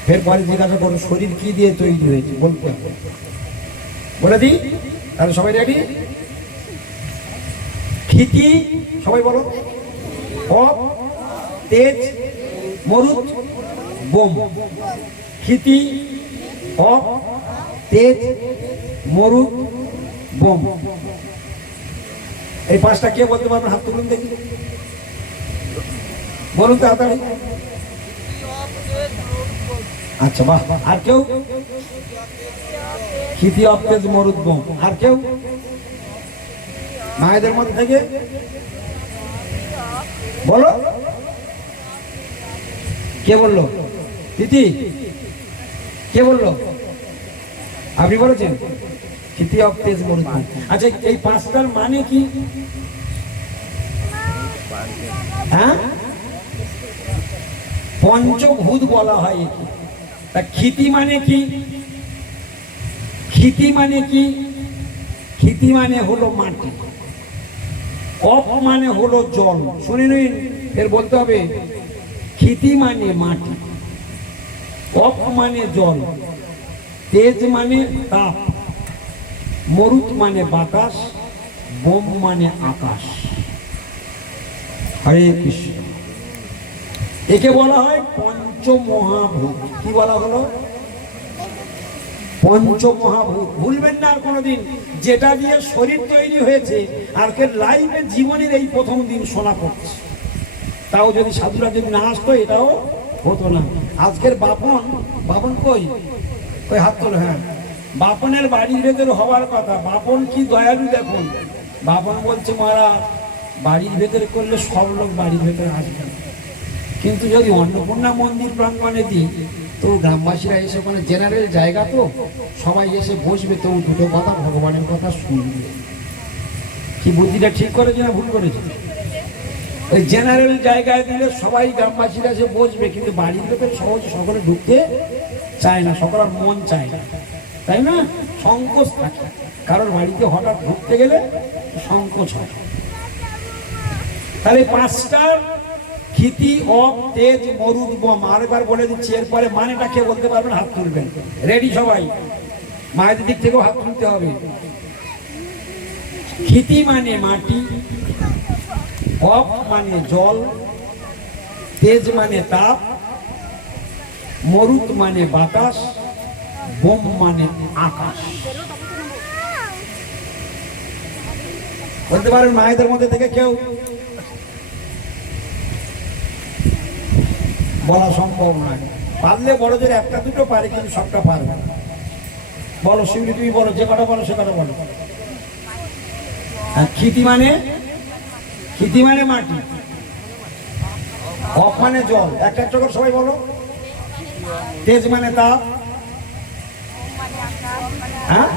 ফের পরে জিজ্ঞাসা করো শরীর কি দিয়ে তৈরি হয়েছে বলতে হবে। বলে দিই তাহলে সবাই রেডি? ক্ষিতি, সবাই বলো। অপ, তেজ, মরুত, বোম। ক্ষিতি, অপ, তেজ, মরুত, বোম। এই পাঁচটা কে বলতে পারবেন? হাত তুলুন দেখি, বলুন তাড়াতাড়ি। আচ্ছা, বাহ। আর কেউ? ক্ষিতি, অপ, তেজ, মরুত, বোম। আর কেউ মায়েদের মধ্যে থেকে বলো। কে বললো? ক্ষিতি। কে বললো? আপনি বলেছেন ক্ষিতি, অপ, তেজ, মরুত, বোম। আচ্ছা, এই পাঁচটার মানে কি? হ্যাঁ, পঞ্চভূত বলা হয়। তা ক্ষিতি মানে কি? ক্ষিতি মানে কি? ক্ষিতি মানে হলো মাটি। অপ মানে হলো জল। শুনে নিন, এর বলতে হবে। ক্ষিতি মানে মাটি, অপ মানে জল, তেজ মানে তাপ, মরুত মানে বাতাস, বোম মানে আকাশ। হরে কৃষ্ণ। একে বলা হয় পঞ্চমহাভূত। কি বলা হলো? পঞ্চমহাভূত। ভুলবেন না আর কোনোদিন। যেটা দিয়ে শরীর তৈরি হয়েছে আর কে লাইফে জীবনের এই প্রথম দিন শোনা করছে। তাও যদি সাধুরা যদি না আসতো এটাও হতো না। আজকের বাপন, বাপন কই? ওই হাত তোলো। হ্যাঁ, বাপনের বাড়ির ভেতরে হওয়ার কথা। বাপন কি দয়ালু দেখুন। বাপন বলছে মহারাজ বাড়ির ভেতরে করলে সব লোক বাড়ির ভেতরে আসবে, কিন্তু যদি অন্নপূর্ণা মন্দির প্রাঙ্গণে দিই তো গ্রামবাসীরা এসে, ওখানে জেনারেল জায়গা তো সবাই এসে বসবে, তো দুটো কথা ভগবানের কথা শুনবে। কি বুদ্ধিটা ঠিক করেছে না ভুল করেছে? ওই জেনারেল জায়গায় দিলে সবাই গ্রামবাসীরা এসে বসবে, কিন্তু বাড়ির লোকের সহজে সকলে ঢুকতে চায় না, সকলের মন চায় না। তাই না? সংকোচ থাকে, কারোর বাড়িতে হঠাৎ ঢুকতে গেলে সংকোচ হয়। তাহলে পাঁচটার ক্ষিতি, অপ, তেজ, মরুদ, বম। আরেকবার বলে দিচ্ছি, এরপরে মানেটা কে বলতে পারবেন হাত তুলবেন। রেডি সবাই? মায়ের দিক থেকেও হাত তুলতে হবে। ক্ষিতি মানে মাটি, অপ মানে জল, তেজ মানে তাপ, মরুত মানে বাতাস, বোম মানে আকাশ। বলতে পারেন মায়েদের মধ্যে থেকে কেউ? বলা সম্ভব নয়। পারলে বড়দের একটা দুটো পারে, কিন্তু সবটা পারবে না। বলো শিবলি, তুমি বলো, যে কটা বলো সে কটা বলো। ক্ষিতি মানে, ক্ষিতি মানে মাটি, অপ মানে জল, একটা একটা করে সবাই বলো। তেজ মানে তাপ, হ্যাঁ,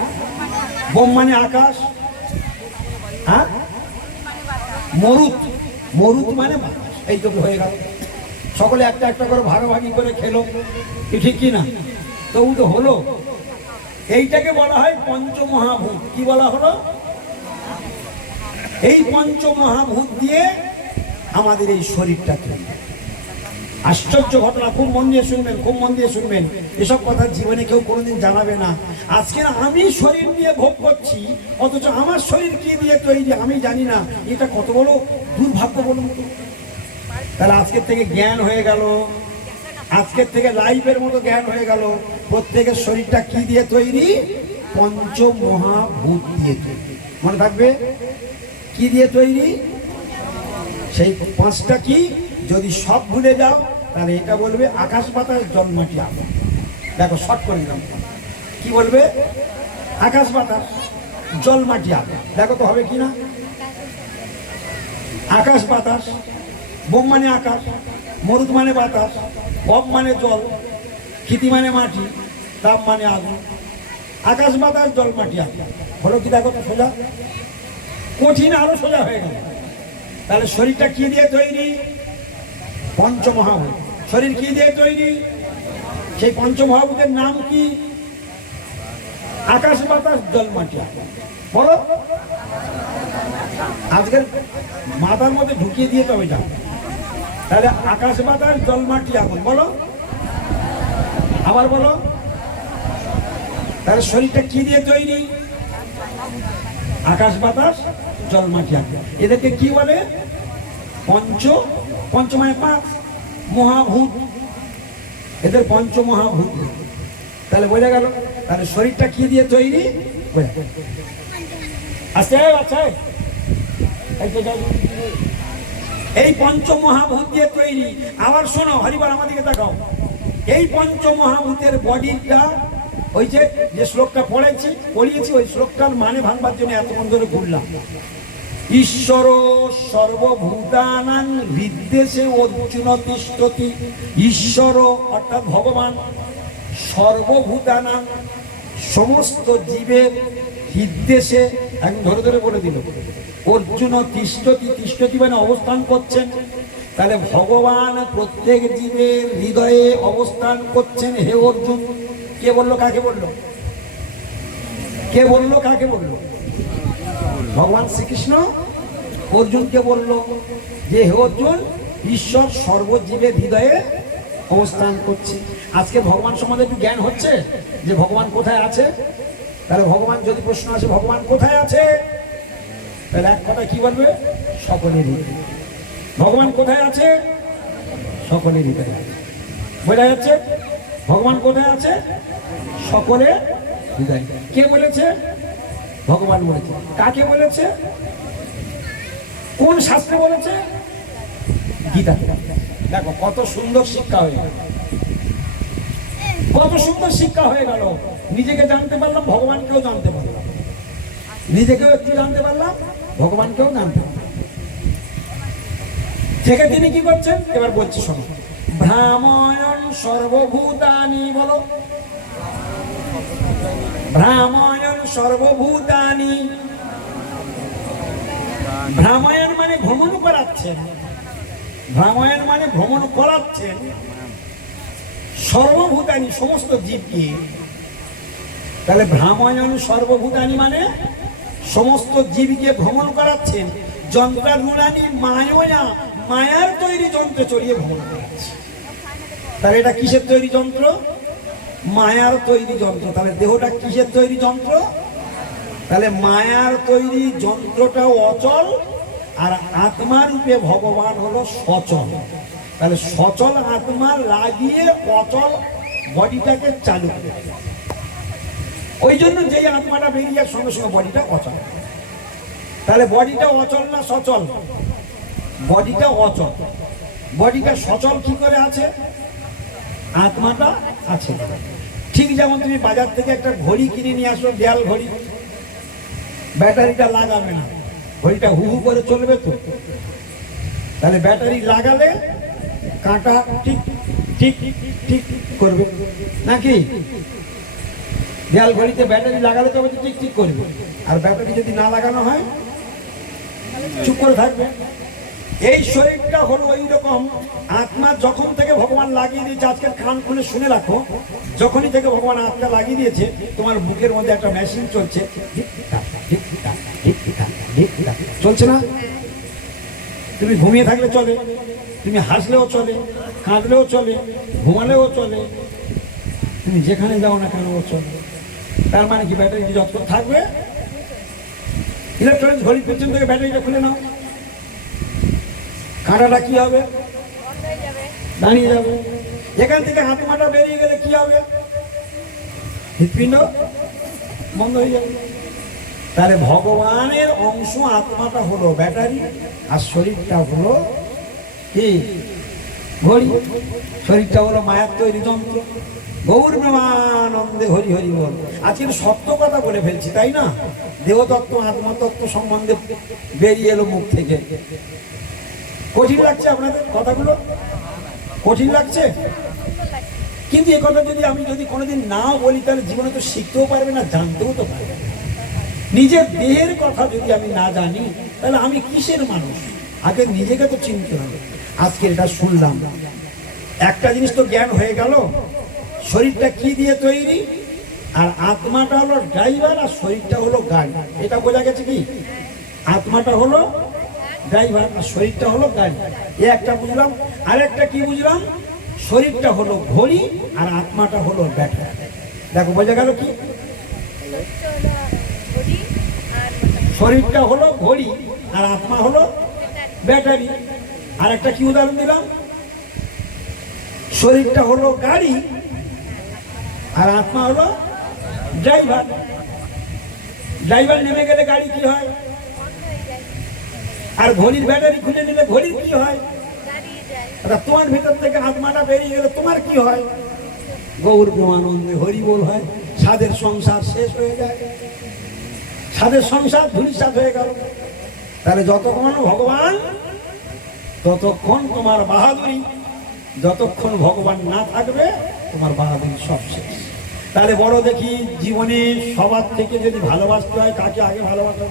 বোম মানে আকাশ, হ্যাঁ, মরুত, মরুত মানে বাতাস। এইটুকু হয়ে গেল। সকলে একটা একটা করে ভাগাভাগি করে খেলো, ঠিক কি না? তবু তো হলো। এইটাকে বলা হয় পঞ্চমহাভূত। কি বলা হলো? এই পঞ্চমহাভূত দিয়ে আমাদের এই শরীরটা তৈরি। আশ্চর্য ঘটনা, খুব মন দিয়ে শুনবেন, খুব মন দিয়ে শুনবেন। এসব কথা জীবনে কেউ কোনোদিন জানাবে না। আজকে না আমি শরীর নিয়ে ভোগ করছি, অথচ আমার শরীর কি দিয়ে তৈরি আমি জানি না। এটা কত বড় দুর্ভাগ্য বলুন তো। তাহলে আজকের থেকে জ্ঞান হয়ে গেল, আজকের থেকে লাইফের মতো জ্ঞান হয়ে গেল। প্রত্যেকের শরীরটা কি দিয়ে তৈরি? পঞ্চমহাভূত দিয়ে তৈরি। মনে থাকবে? কি দিয়ে তৈরি? সেই পাঁচটা কি? যদি সব ভুলে যাও তাহলে এটা বলবে আকাশ বাতাস জল মাটি আগুন। দেখো শর্ট করে দিলাম। কি বলবে? আকাশ বাতাস জল মাটি আগুন। দেখো তো হবে কি না? আকাশ বাতাস, বোম মানে আকাশ, মরুদ মানে বাতাস, অপ মানে জল, ক্ষিতি মানে মাটি, তাপ মানে আগুন। আকাশ বাতাস জল মাটি আগুন হলো কি? দেখো তো সোজা। কঠিন আরো সোজা হয়ে গেল। তাহলে শরীরটা কি দিয়ে তৈরি? পঞ্চমহাভূত। শরীর কি দিয়ে তৈরি? সেই পঞ্চমহাভূতের নাম কি? আকাশ বাতাস জল মাটি আগুন। বলো, আজকের মাথার মধ্যে ঢুকিয়ে দিয়ে তবে যাও। তাহলে আকাশ বাতাস জল মাটি আগুন। বলো, আবার বলো। তাহলে শরীরটা কি দিয়ে তৈরি? আকাশ বাতাস জল মাটি আগুন। এদেরকে কি বলে? পঞ্চ মানে পাঁচ, মহাভূত। এদের পঞ্চমহাভূত। তাহলে বোঝা গেল। তাহলে শরীরটা কি দিয়ে তৈরি? আচ্ছা আচ্ছা, এই পঞ্চমহাভূত দিয়ে তৈরি। আবার শোনো, হরিবার আমার দিকে তাকাও। এই পঞ্চমহাভূতের বডিটা, ওই যে শ্লোকটা পড়িয়েছি, ওই শ্লোকটার মানে ভাঙবার জন্য এতক্ষণ ধরে ঘুরলাম। ঈশ্বর সর্বভূতানাং হৃদ্দেশে অর্জুন তিষ্ঠতি। ঈশ্বর অর্থাৎ ভগবান, সর্বভূতানাং সমস্ত জীবের হৃদ্দেশে, একদম ধরে ধরে বলে দিল। অর্জুন তিষ্ঠতি, তিষ্ঠতি মানে অবস্থান করছেন। তাহলে ভগবান প্রত্যেক জীবের হৃদয়ে অবস্থান করছেন। হে অর্জুন, কে বললো কাকে বললো? কে বললো কাকে বললো? ভগবান শ্রীকৃষ্ণ অর্জুনকে বলল যে হে অর্জুন, ঈশ্বর সর্বজীবের হৃদয়ে অবস্থান করছে। আজকে ভগবান সম্বন্ধে একটু জ্ঞান হচ্ছে যে ভগবান কোথায় আছে। তাহলে ভগবান যদি প্রশ্ন আসে ভগবান কোথায় আছে, তাহলে এক কথা কি বলবে? সকলের হৃদয়ে। ভগবান কোথায় আছে? সকলের হৃদয়ে আছে। বোঝা যাচ্ছে? ভগবান কোথায় আছে? সকলের হৃদয়ে। কে বলেছে? ভগবান বলেছে। কাকে বলেছে? কোন শাস্ত্রে বলেছে? গীতা। দেখো কত সুন্দর শিক্ষা হয়ে গেল, কত সুন্দর শিক্ষা হয়ে গেল। নিজেকে জানতে পারলাম, ভগবানকেও জানতে পারলাম। নিজেকেও একটু জানতে পারলাম, ভগবানকেও জানতে পারলাম। থেকে তিনি কি করছেন এবার বলছি শোনো। ভ্রাময়ণ সর্বভূতানি। বলো, ভ্রাময়ণ সর্বভূতানি। ভ্রাময়ণ মানে ভ্রমণ করাচ্ছেন। ভ্রাময়ণ মানে ভ্রমণ করাচ্ছেন সর্বভূতানি, সমস্ত জীবকে। তাহলে ভ্রাময়ণ সর্বভূতানি মানে সমস্ত জীবকে ভ্রমণ করাচ্ছেন। যন্ত্রানুরানি মায়া, মায়ার তৈরি যন্ত্রে চড়িয়ে ভ্রমণ করাচ্ছে। তাহলে এটা কিসের তৈরি যন্ত্র? মায়ার তৈরি যন্ত্র। তাহলে দেহটা কিসের তৈরি যন্ত্র? তাহলে মায়ার তৈরি যন্ত্রটাও অচল, আর আত্মা রূপে ভগবান হলো সচল। তাহলে সচল আত্মা লাগিয়ে অচল বডিটাকে চালু করে। ওই জন্য যেই আত্মাটা বেরিয়ে যাওয়ার সঙ্গে সঙ্গে বডিটা অচল। তাহলে বডিটা অচল না সচল? বডিটা অচল। বডিটা সচল কি করে আছে? আত্মাটা আছে। ঠিক যেমন তুমি বাজার থেকে একটা ঘড়ি কিনে নিয়ে আসো, দেয়াল ঘড়ি, ব্যাটারিটা লাগাবে না, ঘড়িটা হু হু করে চলবে তো। তাহলে ব্যাটারি লাগালে কাঁটা ঠিক ঠিক ঠিক করবে নাকি? দেয়াল ঘড়িতে ব্যাটারি লাগালে তবে ঠিক ঠিক করবে, আর ব্যাটারি যদি না লাগানো হয় চুপ করে থাকবে। এই শরীরটা হলো ওই রকম। আত্মা যখন থেকে ভগবান লাগিয়ে দিয়েছে, আজকে কান খুলে শুনে রাখো, যখনই থেকে ভগবান আত্মা লাগিয়ে দিয়েছে, তোমার বুকের মধ্যে একটা মেশিন চলছে, চলছে না? তুমি ঘুমিয়ে থাকলে চলে, তুমি হাসলেও চলে, কাঁদলেও চলে, ঘুমালেও চলে, তুমি যেখানে যাও না কেন ও চলে। তার মানে কি ব্যাটারি যত থাকবে, ইলেকট্রনিক্স ঘড়ির পেছন থেকে ব্যাটারিটা খুলে নাও, কাঁটাটা কি হবে? দাঁড়িয়ে যাবে। এখান থেকে আত্মাটা বেরিয়ে গেলে কি হবে? হৃৎপিণ্ড বন্ধ হয়ে যাবে। তাহলে ভগবানের অংশ আত্মাটা হলো ব্যাটারি, আর শরীরটা হলো কি? ঘড়ি। শরীরটা হলো মায়ার তৈরি যন্ত্র। গৌর প্রেমানন্দে হরি হরি বল। আজকে সত্য কথা বলে ফেলছি, তাই না? দেহতত্ত্ব আত্মতত্ত্ব সম্বন্ধে বেরিয়ে এলো মুখ থেকে। কঠিন লাগছে আপনাদের কথাগুলো? কঠিন লাগছে? কিন্তু এ কথা আমি যদি কোনোদিন নাও বলি, তাহলে জীবনে তো শিখতেও পারবে না, জানতেও তো পারবে না। নিজের দেহের কথা যদি আমি না জানি, তাহলে আমি কিসের মানুষ? আগে নিজেকে তো চিনতে হবে। আজকে এটা শুনলাম, একটা জিনিস তো জ্ঞান হয়ে গেল, শরীরটা কি দিয়ে তৈরি, আর আত্মাটা হলো ড্রাইভার, আর শরীরটা হলো গাড়ি। এটা বোঝা গেছে কি? আত্মাটা হলো ড্রাইভার আর শরীরটা হলো গাড়ি। এ একটা বুঝলাম। আর একটা কি বুঝলাম? শরীরটা হলো ঘড়ি আর আত্মাটা হলো ব্যাটারি। দেখো বোঝা গেল কি? শরীরটা হলো ঘড়ি আর আত্মা হলো ব্যাটারি। আর একটা কি উদাহরণ দিলাম? শরীরটা হলো গাড়ি আর আত্মা হলো ড্রাইভার। ড্রাইভার নেমে গেলে গাড়ি কি হয়? আর ঘড়ির ব্যাটারি খুলে নিলে ঘড়ির কি হয়? তোমার ভিতর থেকে আত্মাটা বেরিয়ে গেলে তোমার কি হয়? গৌর প্রেমানন্দে হরি বল হয়। সাধের সংসার শেষ হয়ে যায়, সাধের সংসার ধূলিসাৎ হয়ে গেল। তাহলে যতক্ষণ ভগবান ততক্ষণ তোমার বাহাদুরি, যতক্ষণ ভগবান না থাকবে তোমার বাহাদুরি সব শেষ। তাহলে বড় দেখি জীবনে সবার থেকে যদি ভালোবাসতে হয়, কাকে আগে ভালোবাসা?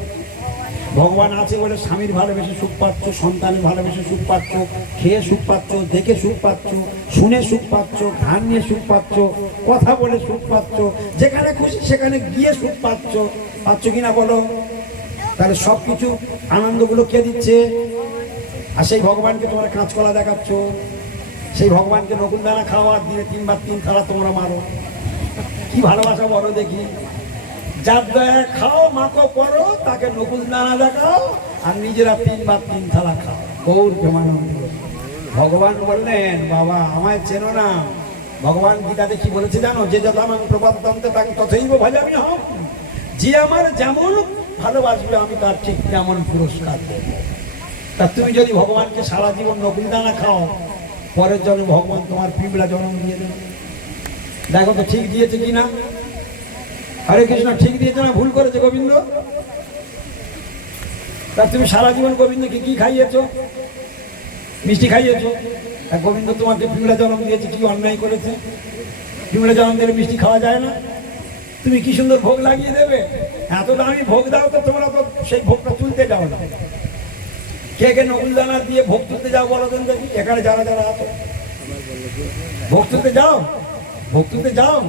ভগবান আছে বলে স্বামীর ভালোবেসে সুখ পাচ্ছ, সন্তানের ভালোবেসে সুখ পাচ্ছ, খেয়ে সুখ পাচ্ছ, দেখে সুখ পাচ্ছ, শুনে সুখ পাচ্ছ, গান নিয়ে সুখ পাচ্ছ, কথা বলে সুখ পাচ্ছ, যেখানে খুশি সেখানে গিয়ে সুখ পাচ্ছ। পাচ্ছ কিনা বলো? তাহলে সব কিছু আনন্দগুলো কে দিচ্ছে? আর সেই ভগবানকে তোমরা কাঁচকলা দেখাচ্ছ, সেই ভগবানকে নকুল দানা খাওয়া, দিনে 3 বার 3 থালা তোমরা মারো। কি ভালোবাসা বলো দেখি? যার দয়া খাও, মাকে পড়ো, তাকে নকুল দানা দেখাও, আর নিজেরা 3 বার 3 থালা খাও। গৌর প্রেমানন্দ। ভগবান বললেন, বাবা আমায় চেনো না? ভগবান গীতাতে কি বলেছে জানো? যে যথামাং প্রপদ্যন্তে তাকে তথৈব ভজামি হম। যে আমার যেমন ভালোবাসবে আমি তার ঠিক তেমন পুরস্কার দেব। তা তুমি যদি ভগবানকে সারা জীবন নকুল দানা খাও, পরের জন্মে ভগবান তোমার পিঁপড়া জন্ম দিয়ে দেবে। দেখো তো ঠিক দিয়েছে কিনা? হরে কৃষ্ণ ঠিক দিয়েছে না ভুল করেছে গোবিন্দ? তা তুমি সারা জীবন গোবিন্দকে কি খাইয়েছো? মিষ্টি খাইয়েছো। আর গোবিন্দ তোমাকে পিঁপড়া জন্ম দিয়েছে, কি অন্যায় করেছে? পিঁপড়া জন্ম দিলে মিষ্টি খাওয়া যায় না? তুমি কি সুন্দর ভোগ লাগিয়ে দেবে। এত দামি ভোগ দাও তো তোমরা তো সেই ভোগটা তুলতে যাও না। কে কে নকুল দানা দিয়ে ভোগ তুলতে যাও বলো তো দেখি? এখানে যারা যারা আছে ভোগ তুলতে যাও, ভোগ তুলতে যাও।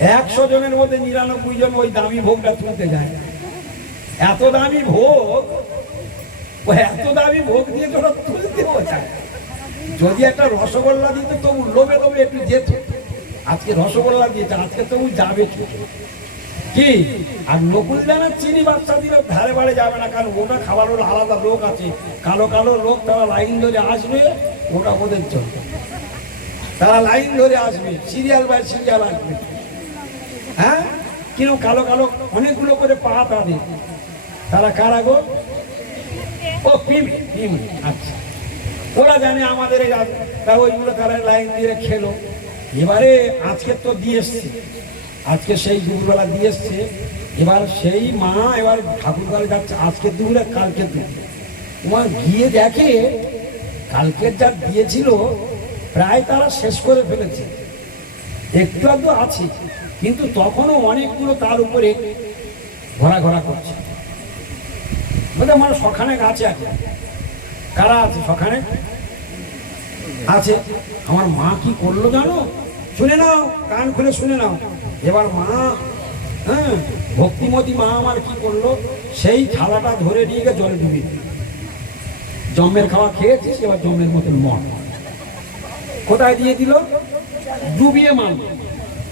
100 জনের মধ্যে 99 জন ওই দামি ভোগটা তুলতে যায়। এত দামি ভোগ, ওই এত দামি ভোগ দিয়ে ওরা তুলতেও যায়। যদি একটা রসগোল্লা দিত তবু লোভে লোভে একটু যেত। আজকে রসগোল্লা দিয়েছে, আজকে তবু যাবে কি। আর নকুলদানা চিনি বাচ্চা দিলে ধারে বাড়ে যাবে না, কারণ ওটা খাবার হলো আলাদা লোক আছে, কালো কালো লোক, তারা লাইন ধরে আসবে, ওটা ওদের জন্য। তারা লাইন ধরে আসবে, সিরিয়াল বাই সিরিয়াল আসবে। হ্যাঁ, কিরকম কালো কালো অনেকগুলো করে পা তাদের। তারা কারা গো? ও পিমি। আচ্ছা, ওরা জানে আমাদের এই ওইগুলো তারা লাইন দিয়ে খেলো। এবারে আজকে তো দিয়ে এসছে, আজকে সেই দুপুরবেলা দিয়ে এসছে। এবার সেই মা এবার ঠাকুর ঘরে যাচ্ছে, আজকে দুপুরে কালকে দুপুরে। তোমার গিয়ে দেখে কালকের যা দিয়েছিল প্রায় তারা শেষ করে ফেলেছে, একটু আধটু আছে, কিন্তু তখনও অনেকগুলো তার উপরে ঘোরাঘোরা করছে। বলতে আমার সখানে আছে, আছে কারা আছে সখানে আছে। আমার মা কি করলো জানো? শুনে নাও, কান খুলে শুনে নাও। এবার মা, হ্যাঁ, ভক্তিমতী মা আমার কি করলো, সেই থালাটা ধরে নিয়ে গিয়ে জলে ডুবিয়ে দিল। জমের খাওয়া খেয়েছিস, এবার জমের মতন মন কোথায় দিয়ে দিল? ডুবিয়ে মারল।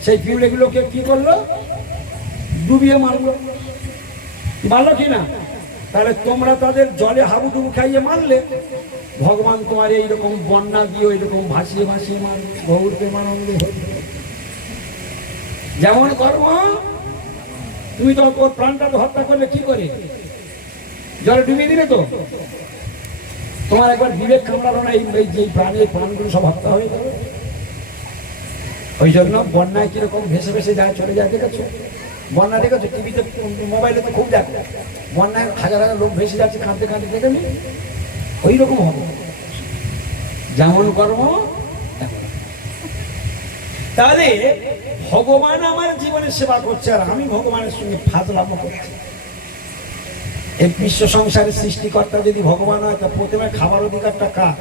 সেই পিঁপড়েগুলোকে কি করলো? ডুবিয়ে মারলো। মারলো কিনা? তাহলে তোমরা তাদের জলে হাবুডুবু খাইয়ে মারলে, ভগবান তোমার এইরকম বন্যা দিয়ে ওইরকম ভাসিয়ে ভাসিয়ে মারবে। গৌর প্রেমানন্দে যেমন কর্ম, তুমি তো ওর প্রাণটা তো হত্যা করলে কি করে? জলে ডুবিয়ে দিলে তো। তোমার একবার বিবেক কামড়ালো না? এই যে প্রাণের প্রাণগুলো সব হত্যা হয়ে যাবে। ওই জন্য বন্যায় কিরকম ভেসে ভেসে যায়, চলে যায়। দেখেছো বন্যা? দেখেছো টিভিতে, মোবাইলে তো খুব দেখো। বন্যায় হাজার হাজার লোক ভেসে যাচ্ছে কাঁদতে কাঁদতে, দেখেনি? ওই রকম হবে, যেমন কর্ম। তাহলে ভগবান আমার জীবনে সেবা করছে, আর আমি ভগবানের সঙ্গে ফাজলামো করছি। এই বিশ্ব সংসারের সৃষ্টিকর্তা যদি ভগবান হয়, তা প্রথমে খাবার অধিকারটা কার?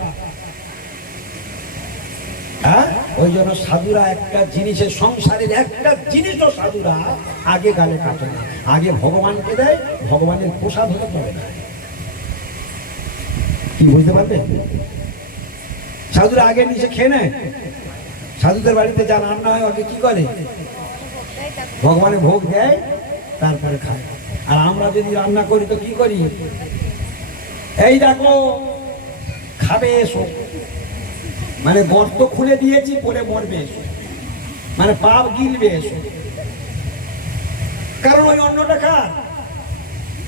হ্যাঁ, ওই জন্য সাধুরা একটা জিনিসের, সংসারের একটা জিনিসও সাধুরা আগে গালে কাটে না, আগে ভগবানকে দেয়, ভগবানের প্রসাদ হতে পারে না। কি বুঝতে পারবে? সাধুরা আগে নিচে খেয়ে নেয়। সাধুদের বাড়িতে যা রান্না হয় আগে কি করে? ভগবানের ভোগ দেয়, তারপরে খায়। আর আমরা যদি রান্না করি তো কি করি? এই দেখো খাবে এসো, মানে গর্ত খুলে দিয়েছি, পরে মরবে এসো, মানে পাপ গিলবে এসো। কারণ ওই অন্নটা কার?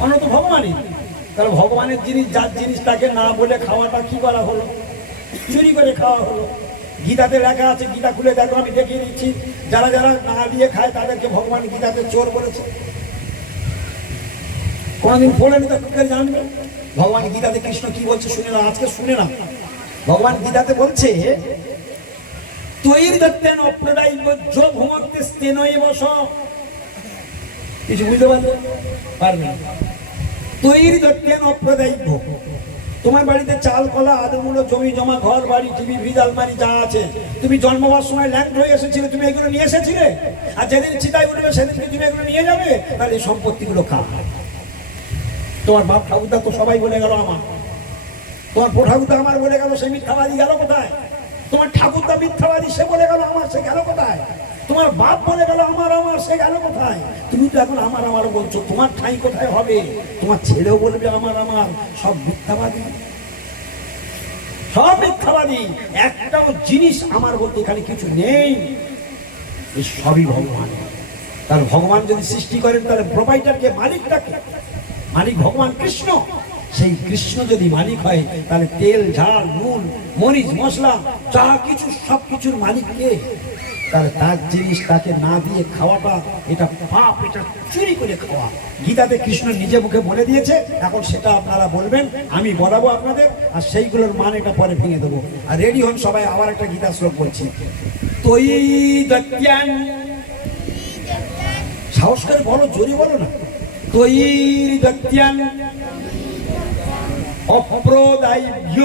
অন্ন তো ভগবানই। তাহলে ভগবানের জিনিস, যার জিনিস, তাকে না বলে খাওয়াটা কি করা হলো? চুরি করে খাওয়া হলো। গীতাতে লেখা আছে, গীতা খুলে দেখো, আমি দেখিয়ে দিচ্ছি। যারা যারা না দিয়ে খায় তাদেরকে ভগবান গীতাতে চোর বলেছে। কোনদিন পড়েনি তো জানবে ভগবান গীতাতে কৃষ্ণ কি বলছে শুনে না, আজকে শুনে না। ভগবান গীতাতে বলছে, তৈর দত্তেন অপ্রদায়িক যোগ ভূমক্তে স্তেনয়ে বস। কিছু বুঝতে পারবে? তৈর দত্তেন অপ্রদায়িক, তোমার বাড়িতে চাল কলা আদমূল জমি জমা ঘর বাড়ি টিভি ফ্রিজ আলমারি যা আছে, তুমি জন্মবার সময় ল্যান্ড হয়ে এসেছিলে, তুমি এগুলো নিয়ে এসেছিলে। আর যেদিন চিতায় উঠবে সেদিন তুমি এগুলো নিয়ে যাবে। তাহলে এই সম্পত্তিগুলো কার? তোমার বাপ ঠাকুরদা তো সবাই বলে গেল আমার, তোমার ঠাকুরদা আমার বলে গেল, সে মিথ্যাবাদী গেল কোথায়? তোমার ঠাকুরদা মিথ্যাবাদী, সে বলে গেল আমার, সে গেল কোথায়? তোমার বাপ বলে গেল আমার, সে গেল কোথায়? তুমি তো এখন আমার বলছো, তোমার ঠাঁই কোথায় হবে? তোমার ছেলেও বলবে আমার। সব মিথ্যাবাদী, সব মিথ্যাবাদী। একটাও জিনিস আমার বলতে এখানে কিছু নেই, সবই ভগবান। তাহলে ভগবান যদি সৃষ্টি করেন, তাহলে প্রোভাইডারকে, মালিকটাকে, মালিক ভগবান কৃষ্ণ। সেই কৃষ্ণ যদি মালিক হয়, তাহলে তেল ঝাল নুন মরিচ মশলা যা কিছু সব কিছুর মালিক কে? তাহলে তার জিনিস তাকে না দিয়ে খাওয়াটা এটা পাপ, এটা চুরি করে খাওয়া। গীতাতে কৃষ্ণ নিজে মুখে বলে দিয়েছে। এখন সেটা আপনারা বলবেন, আমি বলাবো আপনাদের, আর সেইগুলোর মান এটা পরে ভেঙে দেবো। আর রেডি হন সবাই, আবার একটা গীতা শ্লোক বলছি। তৈ দত্যান, সাহস করে বলো, জোরে বলো না। তৈ দত্যান অপ্রদায়ভ্য,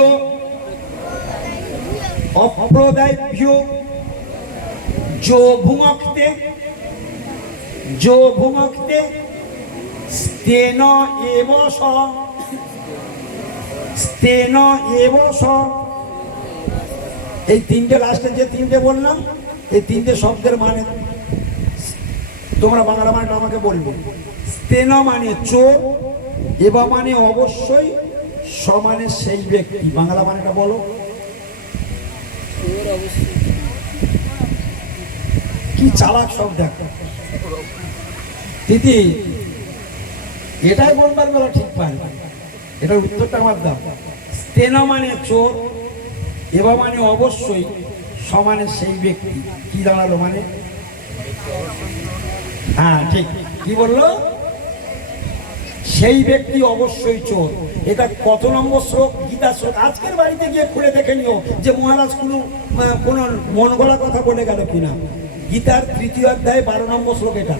অপ্রদায়ভ্য যো ভুঙ্ক্তে যো ভুমক্তে স্তেন এব স, স্তেন এব স। এই তিনটে লাস্টে যে তিনটে বললাম, এই তিনটে শব্দের মানে তোমরা বাংলা মানেটা আমাকে বলবে। স্তেন মানে চোর, এবা মানে অবশ্যই, স মানে সেই ব্যক্তি। বাংলা মানেটা বলো। কি চালাক সব দেখো দিদি, এটাই বলবার বেলা ঠিক পাই, এটার উত্তরটা আমার দাও। স্তেন মানে চোর, এবা মানে অবশ্যই, সমানে সেই ব্যক্তি। কি দাঁড়ালো মানে? হ্যাঁ ঠিক, কি বললো? সেই ব্যক্তি অবশ্যই চোর। এটা কত নম্বর শ্লোক? গীতা শ্লোক। আজকের বাড়িতে গিয়ে খুলে দেখে নিও যে মহারাজ কোনো মন গলা কথা বলে গেল কিনা। গীতার 3য় অধ্যায় 12 নম্বর শ্লোক এটা।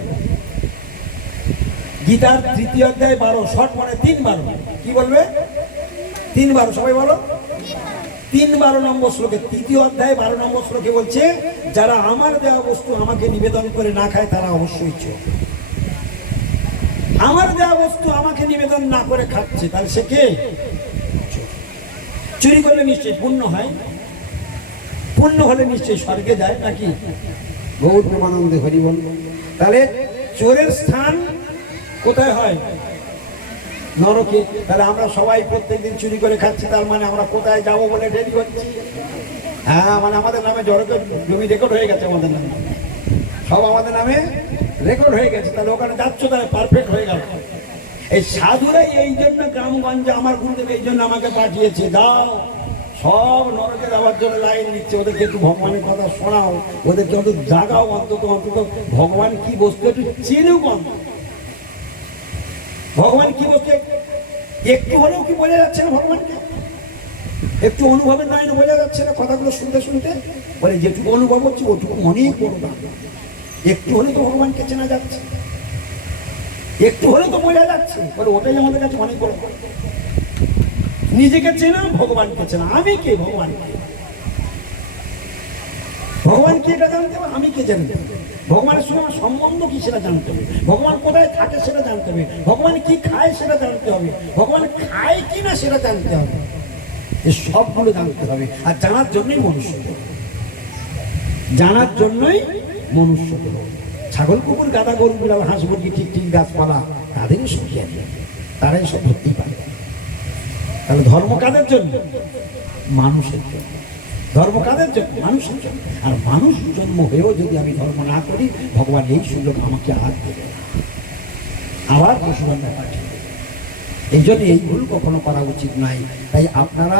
গীতার 3য় অধ্যায় 12, শর্ট মানে 3 কি বলবে? 3 সবাই বলো। 3 নম্বর শ্লোকে, 3য় অধ্যায় 12 নম্বর শ্লোকে বলছে, যারা আমার দেওয়া বস্তু আমাকে নিবেদন করে না খায় তারা অবশ্যই চোর। আমার দেওয়া বস্তু আমাকে নিবেদন না করে খাচ্ছে, তাহলে সে কে? চুরি করলে নিশ্চয়ই পুণ্য হয়, পুণ্য হলে নিশ্চয়ই স্বর্গে যায় নাকি? গৌর প্রেমানন্দে হরি বল। তাহলে চোরের স্থান কোথায় হয়? নরকে। তাহলে আমরা সবাই প্রত্যেকদিন চুরি করে খাচ্ছি, তার মানে আমরা কোথায় যাবো বলে দেরি করছি? হ্যাঁ, মানে আমাদের নামে জমি রেকর্ড হয়ে গেছে, আমাদের নামে সব আমাদের নামে রেকর্ড হয়ে গেছে। তাহলে ওখানে যাচ্ছ, তাহলে পারফেক্ট হয়ে গেল। এই সাধুরাই এই জন্য গ্রামগঞ্জে আমার গুরুদেব এই জন্য আমাকে পাঠিয়েছে, যাও সব নরকে যাওয়ার জন্য লাইন নিচ্ছে, ওদেরকে একটু ভগবানের কথা শোনাও, ওদেরকে অন্তত জাগাও, অন্তত ভগবান কি বস্তু একটু চিনুক। ভগবান কি বস্তু একটু হলেও কি বোঝা যাচ্ছে না? ভগবানকে একটু অনুভবের নয় বোঝা যাচ্ছে না? কথাগুলো শুনতে শুনতে বলে যেটুকু অনুভব হচ্ছে ওটুকু মনেই করবো, একটু হলে তো ভগবানকে চেনা যাচ্ছে, একটু হলে তো বোঝা যাচ্ছে। বলে ওটাই আমাদের কাছে অনেক বড়। নিজেকে চেনা, ভগবানকে চেনা। আমি কে? ভগবানকে। ভগবান কি এটা জানতে হবে, আমি কে জানতে হবে। ভগবানের সঙ্গে আমার সম্বন্ধ কি সেটা জানতে হবে। ভগবান কোথায় থাকে সেটা জানতে হবে। ভগবান কি খায় সেটা জানতে হবে। ভগবান খায় কি না সেটা জানতে হবে। এই সবগুলো জানতে হবে। আর জানার জন্যই মনুষ্য, জানার জন্যই মনুষ্য। ছাগল, কুকুর, গাদা, গরু, বিড়াল, হাঁস, মুরগি, ঠিক ঠিক গাছপালা, তাদেরই সব জ্ঞানী, তারাই সব ধরতেই পারে। তাহলে ধর্ম কাদের জন্য? মানুষের জন্য। ধর্ম কাদের জন্য? মানুষের জন্য। আর মানুষ জন্ম হয়েও যদি আমি ধর্ম না করি, ভগবান এই সুযোগ আমাকে আর দেবে না, আবার পশুরান্না পাঠিয়ে দেবে। এই জন্য এই ভুল কখনো করা উচিত নয়। তাই আপনারা